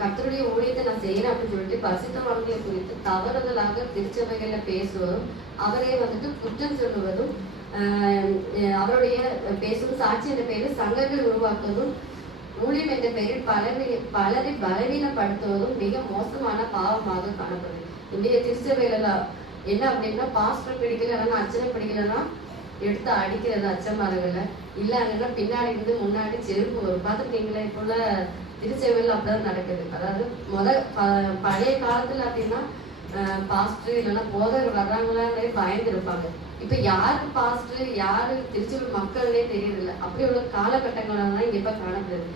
கர்த்தருடைய ஊழியத்தை நான் செய்யறேன் அப்படின்னு சொல்லிட்டு பரிசுத்தவான்களை குறித்து தவறுதலாக திருச்சபைகள்ல பேசுவதும், அவரை வந்துட்டு குற்றம் சொல்லுவதும், அவருடைய பேசும் சாட்சி என்ற பெயரில் சங்கங்கள் உருவாக்குவதும், ஊழியம் என்ற பெயரில் பலரை பலவீனப்படுத்துவதும் மிக மோசமான பாவமாக காணப்படுது. இன்றைய திருச்சபையிலாம் என்ன அப்படின்னா, பாஸ்டர் பிடிக்கலன்னா அர்ச்சனை பிடிக்கலன்னா எடுத்து அடிக்கிறது அச்சமானங்கள்ல, இல்லைங்கன்னா பின்னாடி இருந்து முன்னாடி செருப்பு வரும். பார்த்துருக்கீங்களா? இப்போ உள்ள திருச்சபையில் அப்படிதான் நடக்குது. அதாவது பழைய காலத்துல அப்படின்னா பாஸ்டர் இல்லைன்னா போதகர் வர்றாங்களான்னு பயந்து இருப்பாங்க. இப்ப யாரு பாஸ்டர் யாரு திருச்சபை மக்கள்னே தெரியறதில்லை. அப்படி உள்ள காலகட்டங்களாக தான் இங்க இப்ப காணப்படுது.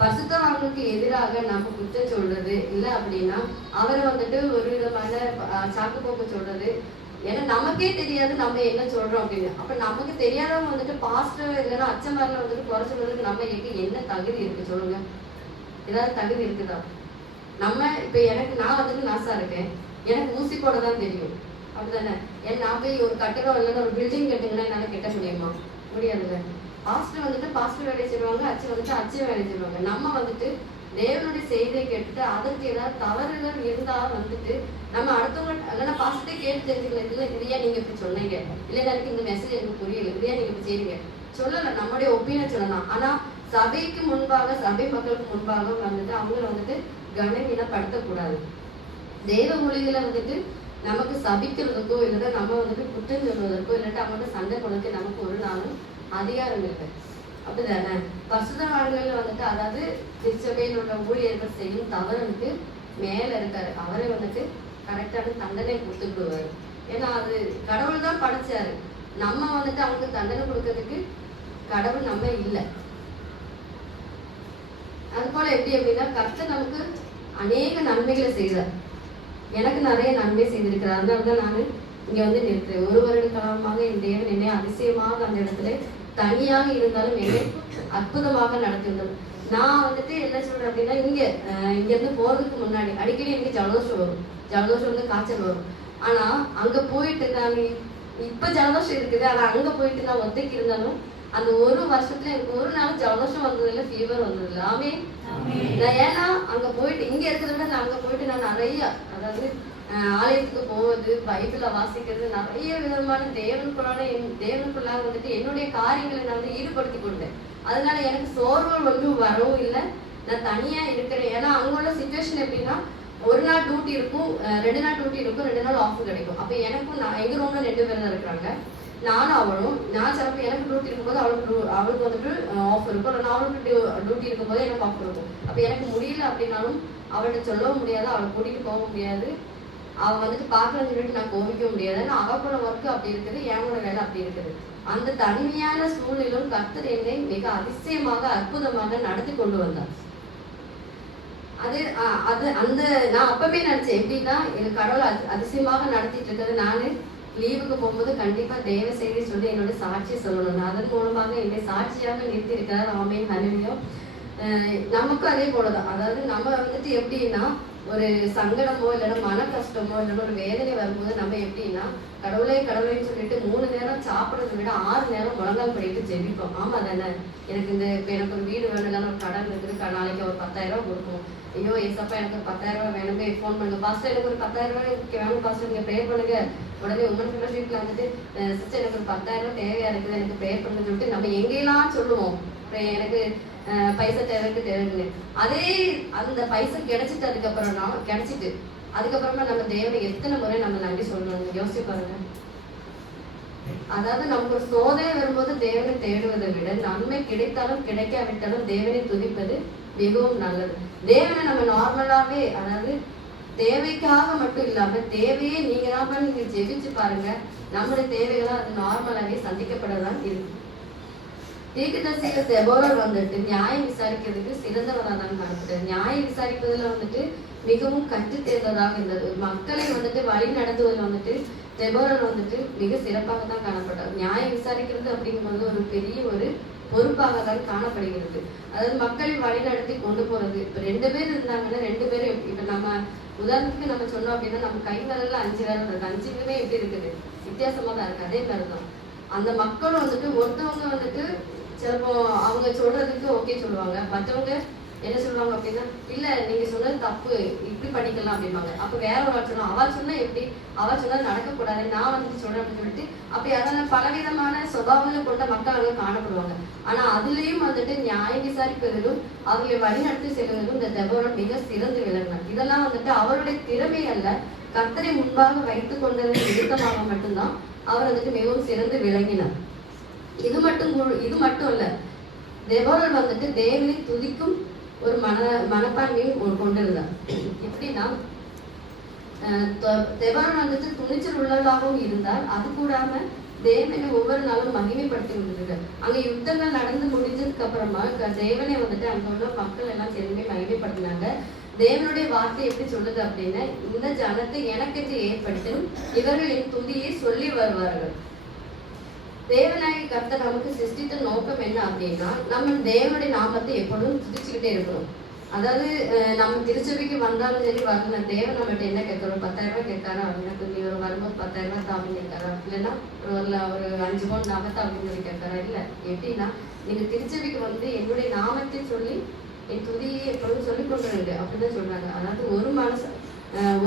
பரிசுத்தவான்களுக்கு எதிராக நம்ம குற்றம் சொல்றது இல்லை அப்படின்னா அவரை வந்துட்டு ஒரு விதமான சாக்கு போக்கு சொல்றது. ஏன்னா நமக்கே தெரியாது நம்ம என்ன சொல்றோம் அப்படின்னு. அப்ப நமக்கு தெரியாதவங்க வந்துட்டு பாஸ்டர் இல்லைன்னா அச்சமாரில வந்துட்டு குறை சொல்றதுக்கு நம்ம என்ன தகுதி இருக்கு சொல்லுங்க? ஏதாவது தகுதி இருக்குதா? நம்ம இப்ப நான் வந்துட்டு நாசா இருக்கேன், எனக்கு ஊசி போட தான் தெரியும், அப்படிதானே? நான் போய் ஒரு கட்டடம் இல்லைன்னா ஒரு பில்டிங் கட்டுங்கன்னா என்னால கட்ட முடியுமா? முடியாதுல்ல. பாஸ்டர் வந்துட்டு பாஸ்டர் வேலை செய்வாங்க, அச்சு வந்துட்டு அச்சு வேலை செய்வாங்க. நம்ம வந்துட்டு தேவனுடைய செய்தியை கேட்டுட்டு அதற்கு ஏதாவது தவறுகள் இருந்தா வந்துட்டு நம்ம அடுத்தவங்க இல்லைன்னா பாசத்தை கேட்டு தெரிஞ்சுக்கலாம். இல்லை இல்லையா நீங்க இப்படி சொன்னீங்க, இல்லைன்னா எனக்கு இந்த மெசேஜ் எனக்கு புரியல, இல்லையா நீங்க இப்படி செய்றீங்க சொல்லல, நம்முடைய ஒப்பீனியன் சொல்லலாம். ஆனா சபைக்கு முன்பாக, சபை மக்களுக்கு முன்பாக வந்துட்டு அவங்கள வந்துட்டு கனவீனப்படுத்தக்கூடாது. தெய்வ மொழிகளை வந்துட்டு நமக்கு சபிக்கிறதுக்கோ இல்லைன்னா நம்ம வந்துட்டு குற்றம் சொல்வதற்கோ இல்லாட்டி அவங்கள்ட்ட சண்டை போடுறதுக்கு நமக்கு ஒரு நாளும் அதிகாரம் இருக்கு. அப்படிதானே? பசுதவான்கள் வந்துட்டு அதாவது திருச்சபையில் உள்ள ஊழியர்கள் செய்யும் தவறுக்கு மேல இருக்காரு, அவரை வந்துட்டு கரெக்டான தண்டனை கொடுத்துக்கிடுவாரு. ஏன்னா அது கடவுள் தான் படைச்சாரு, நம்ம வந்துட்டு அவங்களுக்கு தண்டனை கொடுக்கறதுக்கு கடவுள் நம்ம இல்லை. அது போல எப்படி அப்படின்னா கர்த்தர் நமக்கு அநேக நன்மைகளை செய்தார். எனக்கு நிறைய நன்மை செய்திருக்கிறார். அதனாலதான் நான் இங்க வந்து நிறுத்துறேன். ஒரு வருட காலமாக என் தேவன் என்னை அதிசயமாக அந்த இடத்துல தனியாக இருந்தாலும் என்னை அற்புதமாக நடத்தியுள்ளார். நான் வந்துட்டு என்ன சொல்றேன் அப்படின்னா இங்க இருந்து போறதுக்கு முன்னாடி அடிக்கடி எனக்கு ஜலதோஷம் வரும், ஜலதோஷம் வந்து காய்ச்சல் வரும். ஆனா அங்க போயிட்டு நான் இப்ப ஜலதோஷம் இருக்குது, ஆனா அங்க போயிட்டு நான் ஒத்தைக்கு இருந்தாலும் அந்த ஒரு வருஷத்துல எனக்கு ஒரு நாள் ஜலதோஷம் வந்தது இல்லை, ஃபீவர் வந்தது இல்லை. ஆமே. ஏன்னா அங்க போயிட்டு இங்க இருக்கிறத விட நான் அங்க போயிட்டு நான் நிறைய அதாவது ஆலயத்துக்கு போவது, பைபிள வாசிக்கிறது, நிறைய விதமான தேவனுக்குள்ளாக வந்துட்டு என்னுடைய காரியங்களை நான் வந்து ஈடுபடுத்தி கொண்டேன். அதனால எனக்கு சோர்வு வந்து வரவும் இல்லை, நான் தனியா இருக்கிறேன். ஏன்னா அங்க உள்ள சிச்சுவேஷன் எப்படின்னா ஒரு நாள் டியூட்டி இருக்கும், 2 நாள் டியூட்டி இருக்கும், 2 நாள் ஆஃப் கிடைக்கும். அப்ப எனக்கும் எங்க ரூம்ல 2 பேர் தான் இருக்கிறாங்க, நானும் அவளும். நான் சிலப்போ எனக்கு டியூட்டி இருக்கும்போது அவளுக்கு வந்துட்டு ஆஃப் இருக்கும், இல்லை அவளுக்கு டியூட்டி இருக்கும்போது எனக்கு ஆஃப் இருக்கும். அப்ப எனக்கு முடியல அப்படின்னாலும் அவள்கிட்ட சொல்லவும் முடியாது, அவளை கூட்டிட்டு போக முடியாது, அவ வந்துட்டு பார்க்கலன்னு சொல்லிட்டு நான் கோவிக்க முடியாது. ஏன்னா அவளோட ஒர்க்கு அப்படி இருக்குது, என்னோட வேலை அப்படி இருக்குது. அந்த தனிமையான சூழ்நிலும் கர்த்தர் என்னை மிக அதிசயமாக அற்புதமாக நடத்தி கொண்டு வந்தார். அது அந்த நான் அப்பவே நினைச்சேன் எப்படின்னா எனக்கு கடவுள் அதிசயமாக நடத்திட்டு இருக்கிறது. நானு லீவுக்கு போகும்போது கண்டிப்பா தேவ செய்தி சொல்லி என்னோட சாட்சியை சொல்லணும், அதன் மூலமாக என்னை சாட்சியாக நிறுத்தி இருக்கிறார். ஆமென், ஹல்லேலூயா. நமக்கும் அதே போலதான். அதாவது நம்ம வந்துட்டு எப்படின்னா ஒரு சங்கடமோ இல்லைன்னா மன கஷ்டமோ இல்லைன்னா ஒரு வேதனை வரும்போது நம்ம எப்படின்னா கடவுளைன்னு சொல்லிட்டு 3 நேரம் சாப்பிட்றதை விட 6 நேரம் முழங்கால் பண்ணிட்டு ஜெபிப்போம். ஆமா தானே? எனக்கு எனக்கு ஒரு வீடு வேணும், இல்லைன்னா ஒரு கடன் இருக்குது, நாளைக்கு ஒரு 10,000 ரூபாய் கொடுக்கும். ஐயோ ஏசப்பா எனக்கு ஒரு 10,000 ரூபாய் வேணுங்க, ஃபோன் பண்ணுங்க பாஸ்டர், எனக்கு ஒரு 10,000 ரூபாய் வேணும் பாஸ்டர், நீங்க ப்ரேயர் பண்ணுங்க. உடனே உமன் ஃபெலோஷிப்ல வந்துட்டு சிஸ்டர் எனக்கு ஒரு 10,000 ரூபாய் தேவையா இருக்குது, எனக்கு ப்ரேயர் பண்ணுங்க சொல்லிட்டு நம்ம எங்கெல்லாம் சொல்லுவோம் எனக்கு பைசா தேவைன்னு. அதே அந்த பைசா கிடைச்சிட்டு அதுக்கப்புறமா நம்ம தேவனை எத்தனை முறை நம்ம நன்றி சொல்லணும் யோசிச்சு பாருங்க. அதாவது நமக்கு ஒரு சோதனை வரும்போது தேவனை தேடுவதை விட நன்மை கிடைத்தாலும் கிடைக்காவிட்டாலும் தேவனை துதிப்பது மிகவும் நல்லது. தேவனை நம்ம நார்மலாவே அதாவது தேவைக்காக மட்டும் இல்லாம தேவையே நீங்க ஜெபிச்சு பாருங்க, நம்முடைய தேவைகளா அது நார்மலாவே சந்திக்கப்படதான் இருக்கு. தீர்க்கதரிசியில தெபோரர் வந்துட்டு நியாயம் விசாரிக்கிறதுக்கு சிறந்தவராக தான் காணப்பட்டது. நியாயம் விசாரிப்பதுல வந்துட்டு மிகவும் கற்று தேர்ந்ததாக இருந்தது. மக்களை வந்துட்டு வழி நடத்துவதில் வந்துட்டு தெபோரர் வந்துட்டு மிக சிறப்பாக தான் காணப்பட்டார். நியாயம் விசாரிக்கிறது அப்படிங்கும்போது ஒரு பெரிய ஒரு பொறுப்பாக தான் காணப்படுகிறது. அதாவது மக்களை வழி நடத்தி கொண்டு போறது. இப்ப 2 பேர் இருந்தாங்கன்னா 2 பேரும் இப்ப நம்ம உதாரணத்துக்கு நம்ம சொன்னோம் அப்படின்னா நம்ம கை விரல்ல 5 விரல் இருக்கு, 5 எப்படி இருக்குது, வித்தியாசமா தான் இருக்கு. அதே மாதிரிதான் அந்த மக்களும் வந்துட்டு ஒருத்தவங்க வந்துட்டு சிலப்போ அவங்க சொல்றதுக்கு ஓகே சொல்லுவாங்க, மற்றவங்க என்ன சொல்லுவாங்க அப்படின்னா இல்ல நீங்க சொன்னது தப்பு, இப்படி பண்ணிக்கலாம் அப்படிம்பாங்க. அப்ப வேற ஒரு ஆள் சொன்னா அவள் சொன்னா எப்படி, அவள் சொன்னது நடக்கக்கூடாது, நான் வந்துட்டு சொல்றேன் அப்படின்னு சொல்லிட்டு அப்படி அதனால பலவிதமான சுபாவங்களை கொண்ட மக்கள் அங்க காணப்படுவாங்க. ஆனா அதுலயும் வந்துட்டு நியாயம் விசாரிப்பதிலும் அவர்களை வழிநடத்தி செல்வதிலும் இந்த தெபோரா மிக சிறந்து விளங்கினார். இதெல்லாம் வந்துட்டு அவருடைய திறமை அல்ல, கர்த்தரை முன்பாக வைத்துக் கொண்டதன் நிறுத்தமாக மட்டும்தான் அவர் வந்துட்டு மிகவும் சிறந்து விளங்கினார். இது மட்டும் இல்ல, தெபோரா வந்துட்டு தேவனை துதிக்கும் ஒரு மனப்பான்மையும் கொண்டிருந்தார். எப்படின்னா தெபோரா வந்துட்டு துணிச்சல் உள்ளவளாகவும் இருந்தார். அது கூடாம தேவனை ஒவ்வொரு நாளும் மகிமைப்படுத்தி கொண்டிருக்கார். அங்க யுத்தங்கள் நடந்து முடிஞ்சதுக்கு அப்புறமா தேவனை வந்துட்டு அங்க உள்ள மக்கள் எல்லாம் சேர்ந்து மகிமைப்படுத்தினாங்க. தேவனுடைய வார்த்தை எப்படி சொல்லுது அப்படின்னா இந்த ஜனத்தை எனக்கென்று ஏற்படுத்தும் இவர்கள் என் துதியை சொல்லி வருவார்கள். தேவனாகி கர்த்தர் நமக்கு சிருஷ்டித்த நோக்கம் என்ன அப்படின்னா நம்ம தேவனுடைய நாமத்தை எப்பொழுதும் துதிச்சுக்கிட்டே இருக்கணும். அதாவது நம்ம திருச்சபைக்கு வந்தாலும் சரி வரல, தேவன் நம்மகிட்ட என்ன கேட்கறோம், 10,000 ரூபாய் கேட்காரா, எனக்கு நீ ஒரு வரும்போது 10,000 ரூபாய் தாவின்னு கேட்காரா, இல்லைன்னா ஒரு 5 பவுன் நகத்தா அப்படின்னு சொல்லி கேட்காரா. இல்லை எப்படின்னா நீங்க திருச்சபைக்கு வந்து என்னுடைய நாமத்தை சொல்லி என் துதியை எப்பொழுதும் சொல்லிக் கொண்டிருக்கு அப்படிதான் சொல்றாங்க. அதாவது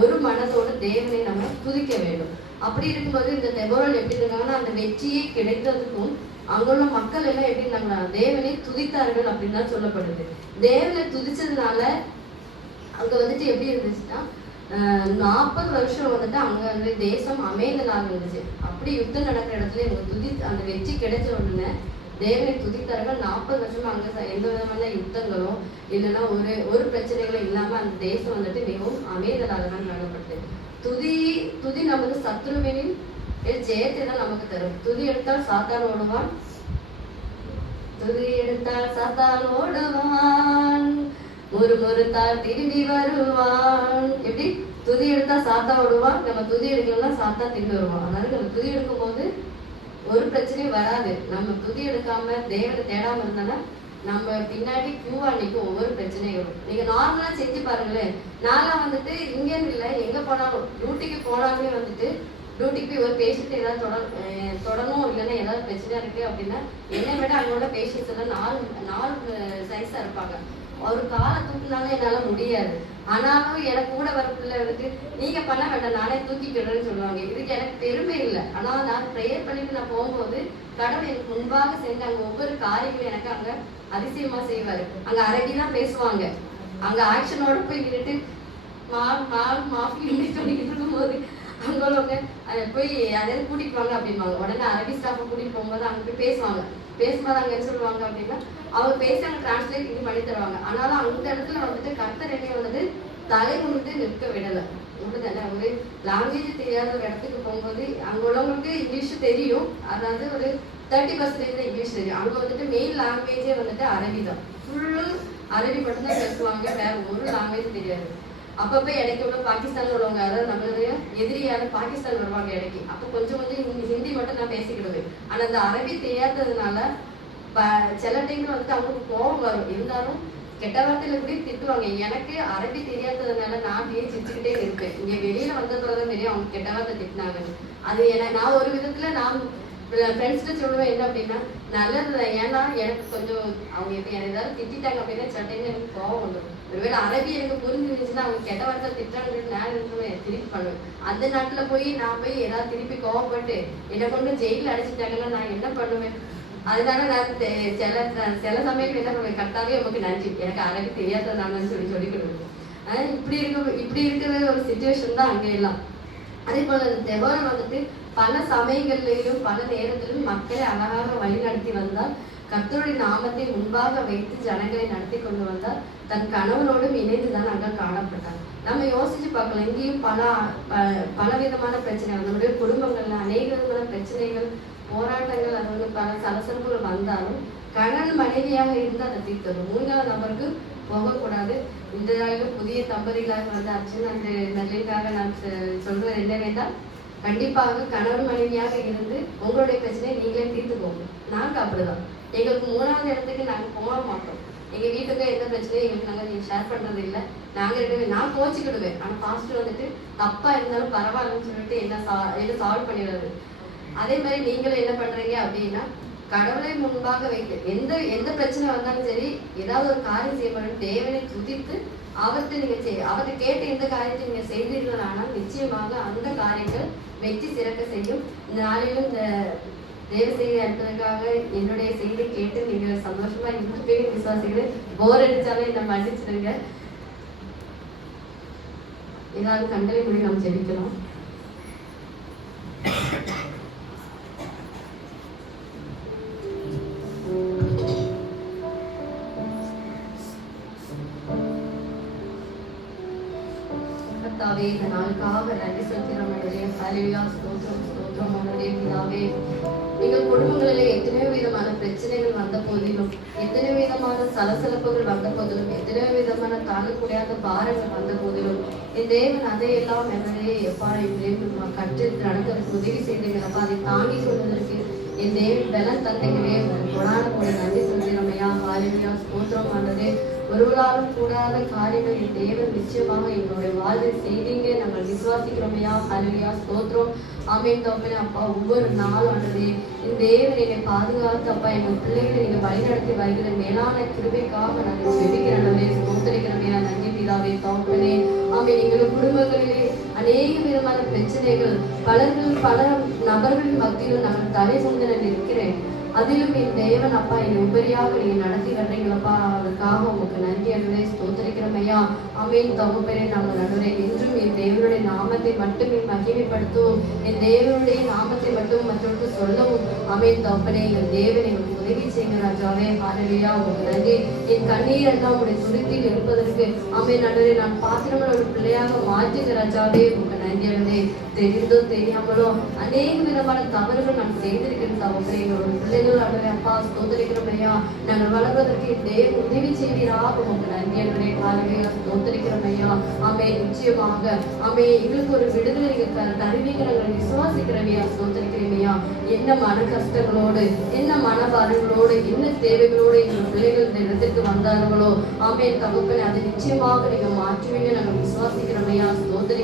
ஒரு மனதோட தேவனை நம்ம துதிக்க வேண்டும். அப்படி இருக்கும்போது இந்த தெபோரால் எப்படி இருக்காங்கன்னா, அந்த வெற்றியை கிடைத்ததுக்கும் அங்குள்ள மக்கள் எல்லாம் எப்படி இருந்தாங்கன்னா தேவனை துதித்தார்கள் அப்படின்னு தான் சொல்லப்படுது. தேவனை துதிச்சதுனால அங்க வந்துட்டு எப்படி இருந்துச்சுன்னா 40 வருஷம் வந்துட்டு அங்க வந்து தேசம் அமைதலாக இருந்துச்சு. அப்படி யுத்தம் நடக்கிற இடத்துல இவங்க அந்த வெற்றி கிடைச்ச உடனே தேவனை துதித்தார்கள். 40 வருஷமா அங்க எந்த விதமான யுத்தங்களோ இல்லைன்னா ஒரு பிரச்சனைகளும் இல்லாம அந்த தேசம் வந்துட்டு மிகவும் அமைதலாக தான் காணப்பட்டது. துதி நமது சத்ருவினின் ஜெயத்தை தான் நமக்கு தரும். துதி எடுத்தால் சாத்தான் ஓடுவான், துதி எடுத்தால் சாத்தான் ஓடுவான், முறுமுறுத்தால் திரும்பி வருவான். எப்படி துதி எடுத்தா சாத்தா ஓடுவான், நம்ம துதி எடுக்கலாம் சாத்தா திரும்பி வருவான். அதனால நம்ம துதி எடுக்கும் போது ஒரு பிரச்சனையும் வராது. நம்ம துதி எடுக்காம தேவனை தேடாம இருந்தாலும் நம்ம பின்னாடி கியூவா நிற்கும் ஒவ்வொரு பிரச்சனைகளும். நீங்க நார்மலா செஞ்சு பாருங்களேன். நான்லாம் வந்துட்டு இங்கேன்னு இல்லை, எங்க போனாலும் டியூட்டிக்கு போனாலுமே வந்துட்டு டியூட்டிக்கு போய் ஒரு பேஷண்ட் ஏதாவது தொடணும் இல்லைன்னா ஏதாவது பிரச்சனை இருக்கு அப்படின்னா என்னை விட அங்கோட பேஷண்ட்ஸ் எல்லாம் நாலு சைஸா இருப்பாங்க. ஒரு காலை தூக்கினாலும் என்னால முடியாது. ஆனாலும் எனக்கு கூட வர பிள்ளை வந்துட்டு நீங்க பண்ண வேண்டாம் நானே தூக்கிக்கிறேன்னு சொல்லுவாங்க. இதுக்கு எனக்கு பெருமை இல்லை. ஆனா நான் ப்ரேயர் பண்ணிட்டு நான் போகும்போது கடவுள் எனக்கு முன்பாக செஞ்சு அங்க ஒவ்வொரு காரியங்களும் எனக்கு அங்க அதிசயமா செய்வாரு. அங்க அரபிதான் பேசுவாங்க. அங்க ஆக்ஷனோட போய் நின்றுட்டு மாஃபி சொல்லிக்கிட்டு இருக்கும்போது அங்க உள்ளவங்க போய் அதாவது கூட்டிட்டு வாங்க அப்படின்வாங்க. உடனே அரபி ஸ்டாஃபை கூட்டிட்டு போகும்போது அங்க போய் பேசும்போது அங்க என்ன சொல்லுவாங்க அப்படின்னா அவங்க பேசி அங்க டிரான்ஸ்லேட் இது பண்ணி தருவாங்க. ஆனாலும் அந்த இடத்துல வந்துட்டு கர்த்தர் என்னைய வந்துட்டு தலை முன்னிட்டு நிற்க விடலை. அப்படிதானே ஒரு லாங்குவேஜ் தெரியாத ஒரு இடத்துக்கு போகும்போது அங்க உள்ளவங்களுக்கு இங்கிலீஷ் தெரியும். அதாவது ஒரு 30% இங்கிலீஷ் தெரியும். அங்க வந்துட்டு மெயின் லாங்குவேஜே வந்துட்டு அரபி தான். ஃபுல்லு அரபி மட்டும்தான் பேசுவாங்க, வேற ஒரு லாங்குவேஜ் தெரியாது. அப்பப்போ இடைக்கு உள்ள பாகிஸ்தான்ல உள்ளவங்க, அதாவது நம்மளுடைய எதிரியான பாகிஸ்தான் வருவாங்க இடைக்கு. அப்போ கொஞ்சம் ஹிந்தி மட்டும் நான் பேசிக்கிடுவேன். ஆனா அந்த அரபி தெரியாததுனால சில டைம்ல வந்துட்டு அவங்களுக்கு கோபம் வரும். இருந்தாலும் கெட்ட வார்த்தையில கூட திட்டுவாங்க. எனக்கு அரபி தெரியாததுனால நான் அப்படியே சிரிச்சுக்கிட்டே இருப்பேன். இங்க வெளியில வந்ததுலதான் தெரியும் அவங்க கெட்ட வார்த்தை திட்டினாங்கன்னு. அது நான் ஒரு விதத்துல நான் ஃப்ரெண்ட்ஸ்கிட்ட சொல்லுவேன் என்ன அப்படின்னா நல்லதுதான். ஏன்னா எனக்கு கொஞ்சம் அவங்க இப்போ எனக்கு ஏதாவது திட்டாங்க அப்படின்னா சில டைம்ல எனக்கு கோபம் வந்துடும். ஒருவேளை அரபி எனக்கு புரிஞ்சிருந்துச்சுன்னா அவங்க கெட்ட வார்த்தை திட்டாங்கன்னு நான் இருக்குவேன், திருப்பி பண்ணுவேன். அந்த நாட்டுல நான் போய் ஏதாவது திருப்பி கோவப்பட்டு என்னை கொண்டு ஜெயிலில் அடைச்சிட்டாங்கன்னா நான் என்ன பண்ணுவேன்? அதனால நான் சில சமயம் என்ன பண்ணுவேன், கரெக்டாவே நமக்கு நன்றி எனக்கு அரபி தெரியாததானு சொல்லிக்கிடுவேன். இப்படி இருக்கிற ஒரு சிச்சுவேஷன் தான் அங்கே எல்லாம். அதே போல தெபோரா வந்துட்டு பல சமயங்களிலும் பல நேரத்திலும் மக்களை அழகாக வழி நடத்தி வந்தால், கர்த்தருடைய நாமத்தை முன்பாக வைத்து ஜனங்களை நடத்தி கொண்டு வந்தால், தன் கணவனோடும் இணைந்துதான் அங்க காணப்பட்டார். நம்ம யோசிச்சு பார்க்கலாம். இங்கேயும் பல விதமான பிரச்சனைகள், நம்முடைய குடும்பங்கள்ல அநேக விதமான பிரச்சனைகள், போராட்டங்கள், அது வந்து பல சலசலப்புகள் வந்தாலும் கணவன் மனைவியாக இருந்து அதை தீர்த்தது. 3ஆவது நபருக்கு போகக்கூடாது. இந்த புதிய தம்பதிகளாக வந்து அர்ச்சனை அந்த நல்லிக்காக நான் சொல்றது என்னவேதான், கண்டிப்பாக கணவன் மனைவியாக இருந்து உங்களுடைய பிரச்சனையை நீங்களே தீர்த்துக்கோங்க. நாங்கள் அப்படிதான். எங்களுக்கு 3ஆவது இடத்துக்கு நாங்கள் போக மாட்டோம். எங்க வீட்டுக்கு எந்த பிரச்சனையும் எங்களுக்கு நாங்கள் ஷேர் பண்றது இல்லை. நான் கோச்சிக்கிடுவேன். ஆனா பாஸ்டர் வந்துட்டு தப்பா இருந்தாலும் பரவாயில்லன்னு சொல்லிட்டு என்ன சால்வ் பண்ணிடுறது. அதே மாதிரி நீங்களும் என்ன பண்றீங்க அப்படின்னா, கடவுளை முன்பாக வைத்து எந்த பிரச்சனை வந்தாலும் சரி, ஏதாவது ஒரு காரியம் செய்யப்படும் தேவனை துதித்து அவர்கிட்ட கேட்டு எந்த காரியத்தை நீங்க செய்தீர்கள் ஆனால் நிச்சயமாக அந்த காரியங்கள் வெற்றி சிறக்க செய்யும். இந்த நாளிலும் இந்த தேவ செய்தி அனுப்பதற்காக என்னுடைய செய்தி கேட்டு நீங்க சந்தோஷமா இருப்பீங்க விசுவாசிக்கிறேன். போர் அடிச்சாலும் என்ன மன்னிச்சிடுங்க. ஏதாவது கண்டலை மொழி நாம் ஜெபிக்கலாம். இந்த நாளுக்காக நன்றி செலுத்துகிறோம். ஹல்லேலூயா, ஸ்தோத்திரம் ஸ்தோத்திரம். நம்முடைய பிதாவே, எங்கள் குடும்பங்களிலே எத்தனையோ விதமான பிரச்சனைகள் வந்த போதிலும், எத்தனை விதமான சலசலப்புகள் வந்த போதிலும், எத்தனை விதமான தாங்கக்கூடாத பாரங்கள் வந்த போதிலும், என் தேவன் அதையெல்லாம் என்னையே கற்று நடக்கிறதுக்கு உதவி செய்தீங்களப்பா. அதை தாங்கி சொல்வதற்கு என் தேவன் பலன் தந்தைகளே கொடான கூட நன்றி செலுத்துகிறோம் ஐயா. ஹல்லேலூயா, ஸ்தோத்திரம். ஆண்டவரே, ஒருவராலும் கூடாத காரியங்கள் என் தேவன் நிச்சயமாக எங்களுடைய வாழ்வில் செய்தீங்க. நாங்கள் விசுவாசிக்கிறோம் ஐயா. ஹல்லேலூயா, ஸ்தோத்திரம். ஆமென் தகப்பனே. அப்பா, ஒவ்வொரு நாளும் ஆண்டவரே என் தேவன் என்னை பாதுகாத்து அப்பா எங்கள் பிள்ளைகளை நீங்க வழிநடத்தி வருகிற மேலான கிருபைக்காக நாங்கள் ஜெபிக்கிறோம். ஸ்தோத்திரிக்கிறோமையா. நன்றி பிதாவே தகப்பனே. ஆமென். எங்கள் குடும்பங்களிலே அநேக விதமான பிரச்சனைகள் பல நபர்களின் மத்தியில் நாங்கள் தலை சுந்தர நிற்கிறேன். அதிலும் என் தேவன் அப்பா என்னை உபரியாக நீங்க நடத்தி வர்றீங்களப்பா, அதற்காக உங்களுக்கு நன்றி அனுவே ஸ்தோத்திரிக்கிறோமையா. ஆமென் தகப்பனே. நாங்கள் நடுவே என்றும் என் தேவனுடைய நாமத்தை மட்டுமே மகிமைப்படுத்துவோம். என் தேவனுடைய நாமத்தை மட்டும் மற்றவர்களுக்கு சொல்லவும். ஆமென் தகப்பனே. என் தேவன் எங்களுக்கு உதவி செய்யுங்க ராஜாவே. ஹல்லேலூயா. உங்களுக்கு நன்றி. என் கண்ணீர் எல்லாம் உங்களுடைய துருத்தியில் இருப்பதற்கு ஆமென் நடுவே நான் பாத்திரமான ஒரு பிள்ளையாக மாற்றுங்க ராஜாவே. உங்களுக்கு நன்றி அனுவே. தெரிந்தோ தெரியாமலோ அநேக விதமான தவறுகள் நான் செய்திருக்கிறேன் தகப்பனே. எங்களோட பிள்ளைகள் அனுவே அப்பா ஸ்தோத்திரிக்கிறோமையா. நாங்கள் வளர்வதற்கு தேவ உதவி செய்வீராக உங்களுக்கு நன்றி அனுவே. ஹல்லேலூயா. ஸ்தோத்திரிக்கிறோமையா. ஆமென். நிச்சயமாக ஆமென் எங்களுக்கு ஒரு விடுதலை நீங்க தருவீங்க நாங்கள் விசுவாசிக்கிறோமையா. ஸ்தோத்திரிக்கிறோமையா. என்ன மன கஷ்டங்களோடு என்ன மனபாரங்களோடு என்ன தேவைகளோடு எங்கள் பிள்ளைகள் இந்த இடத்துக்கு வந்தார்களோ ஆமென் தகப்பனே அதை நிச்சயமாக நீங்க மாற்றுவீங்க நாங்கள் விசுவாசிக்கிறோமையா. ஸ்தோத்திரி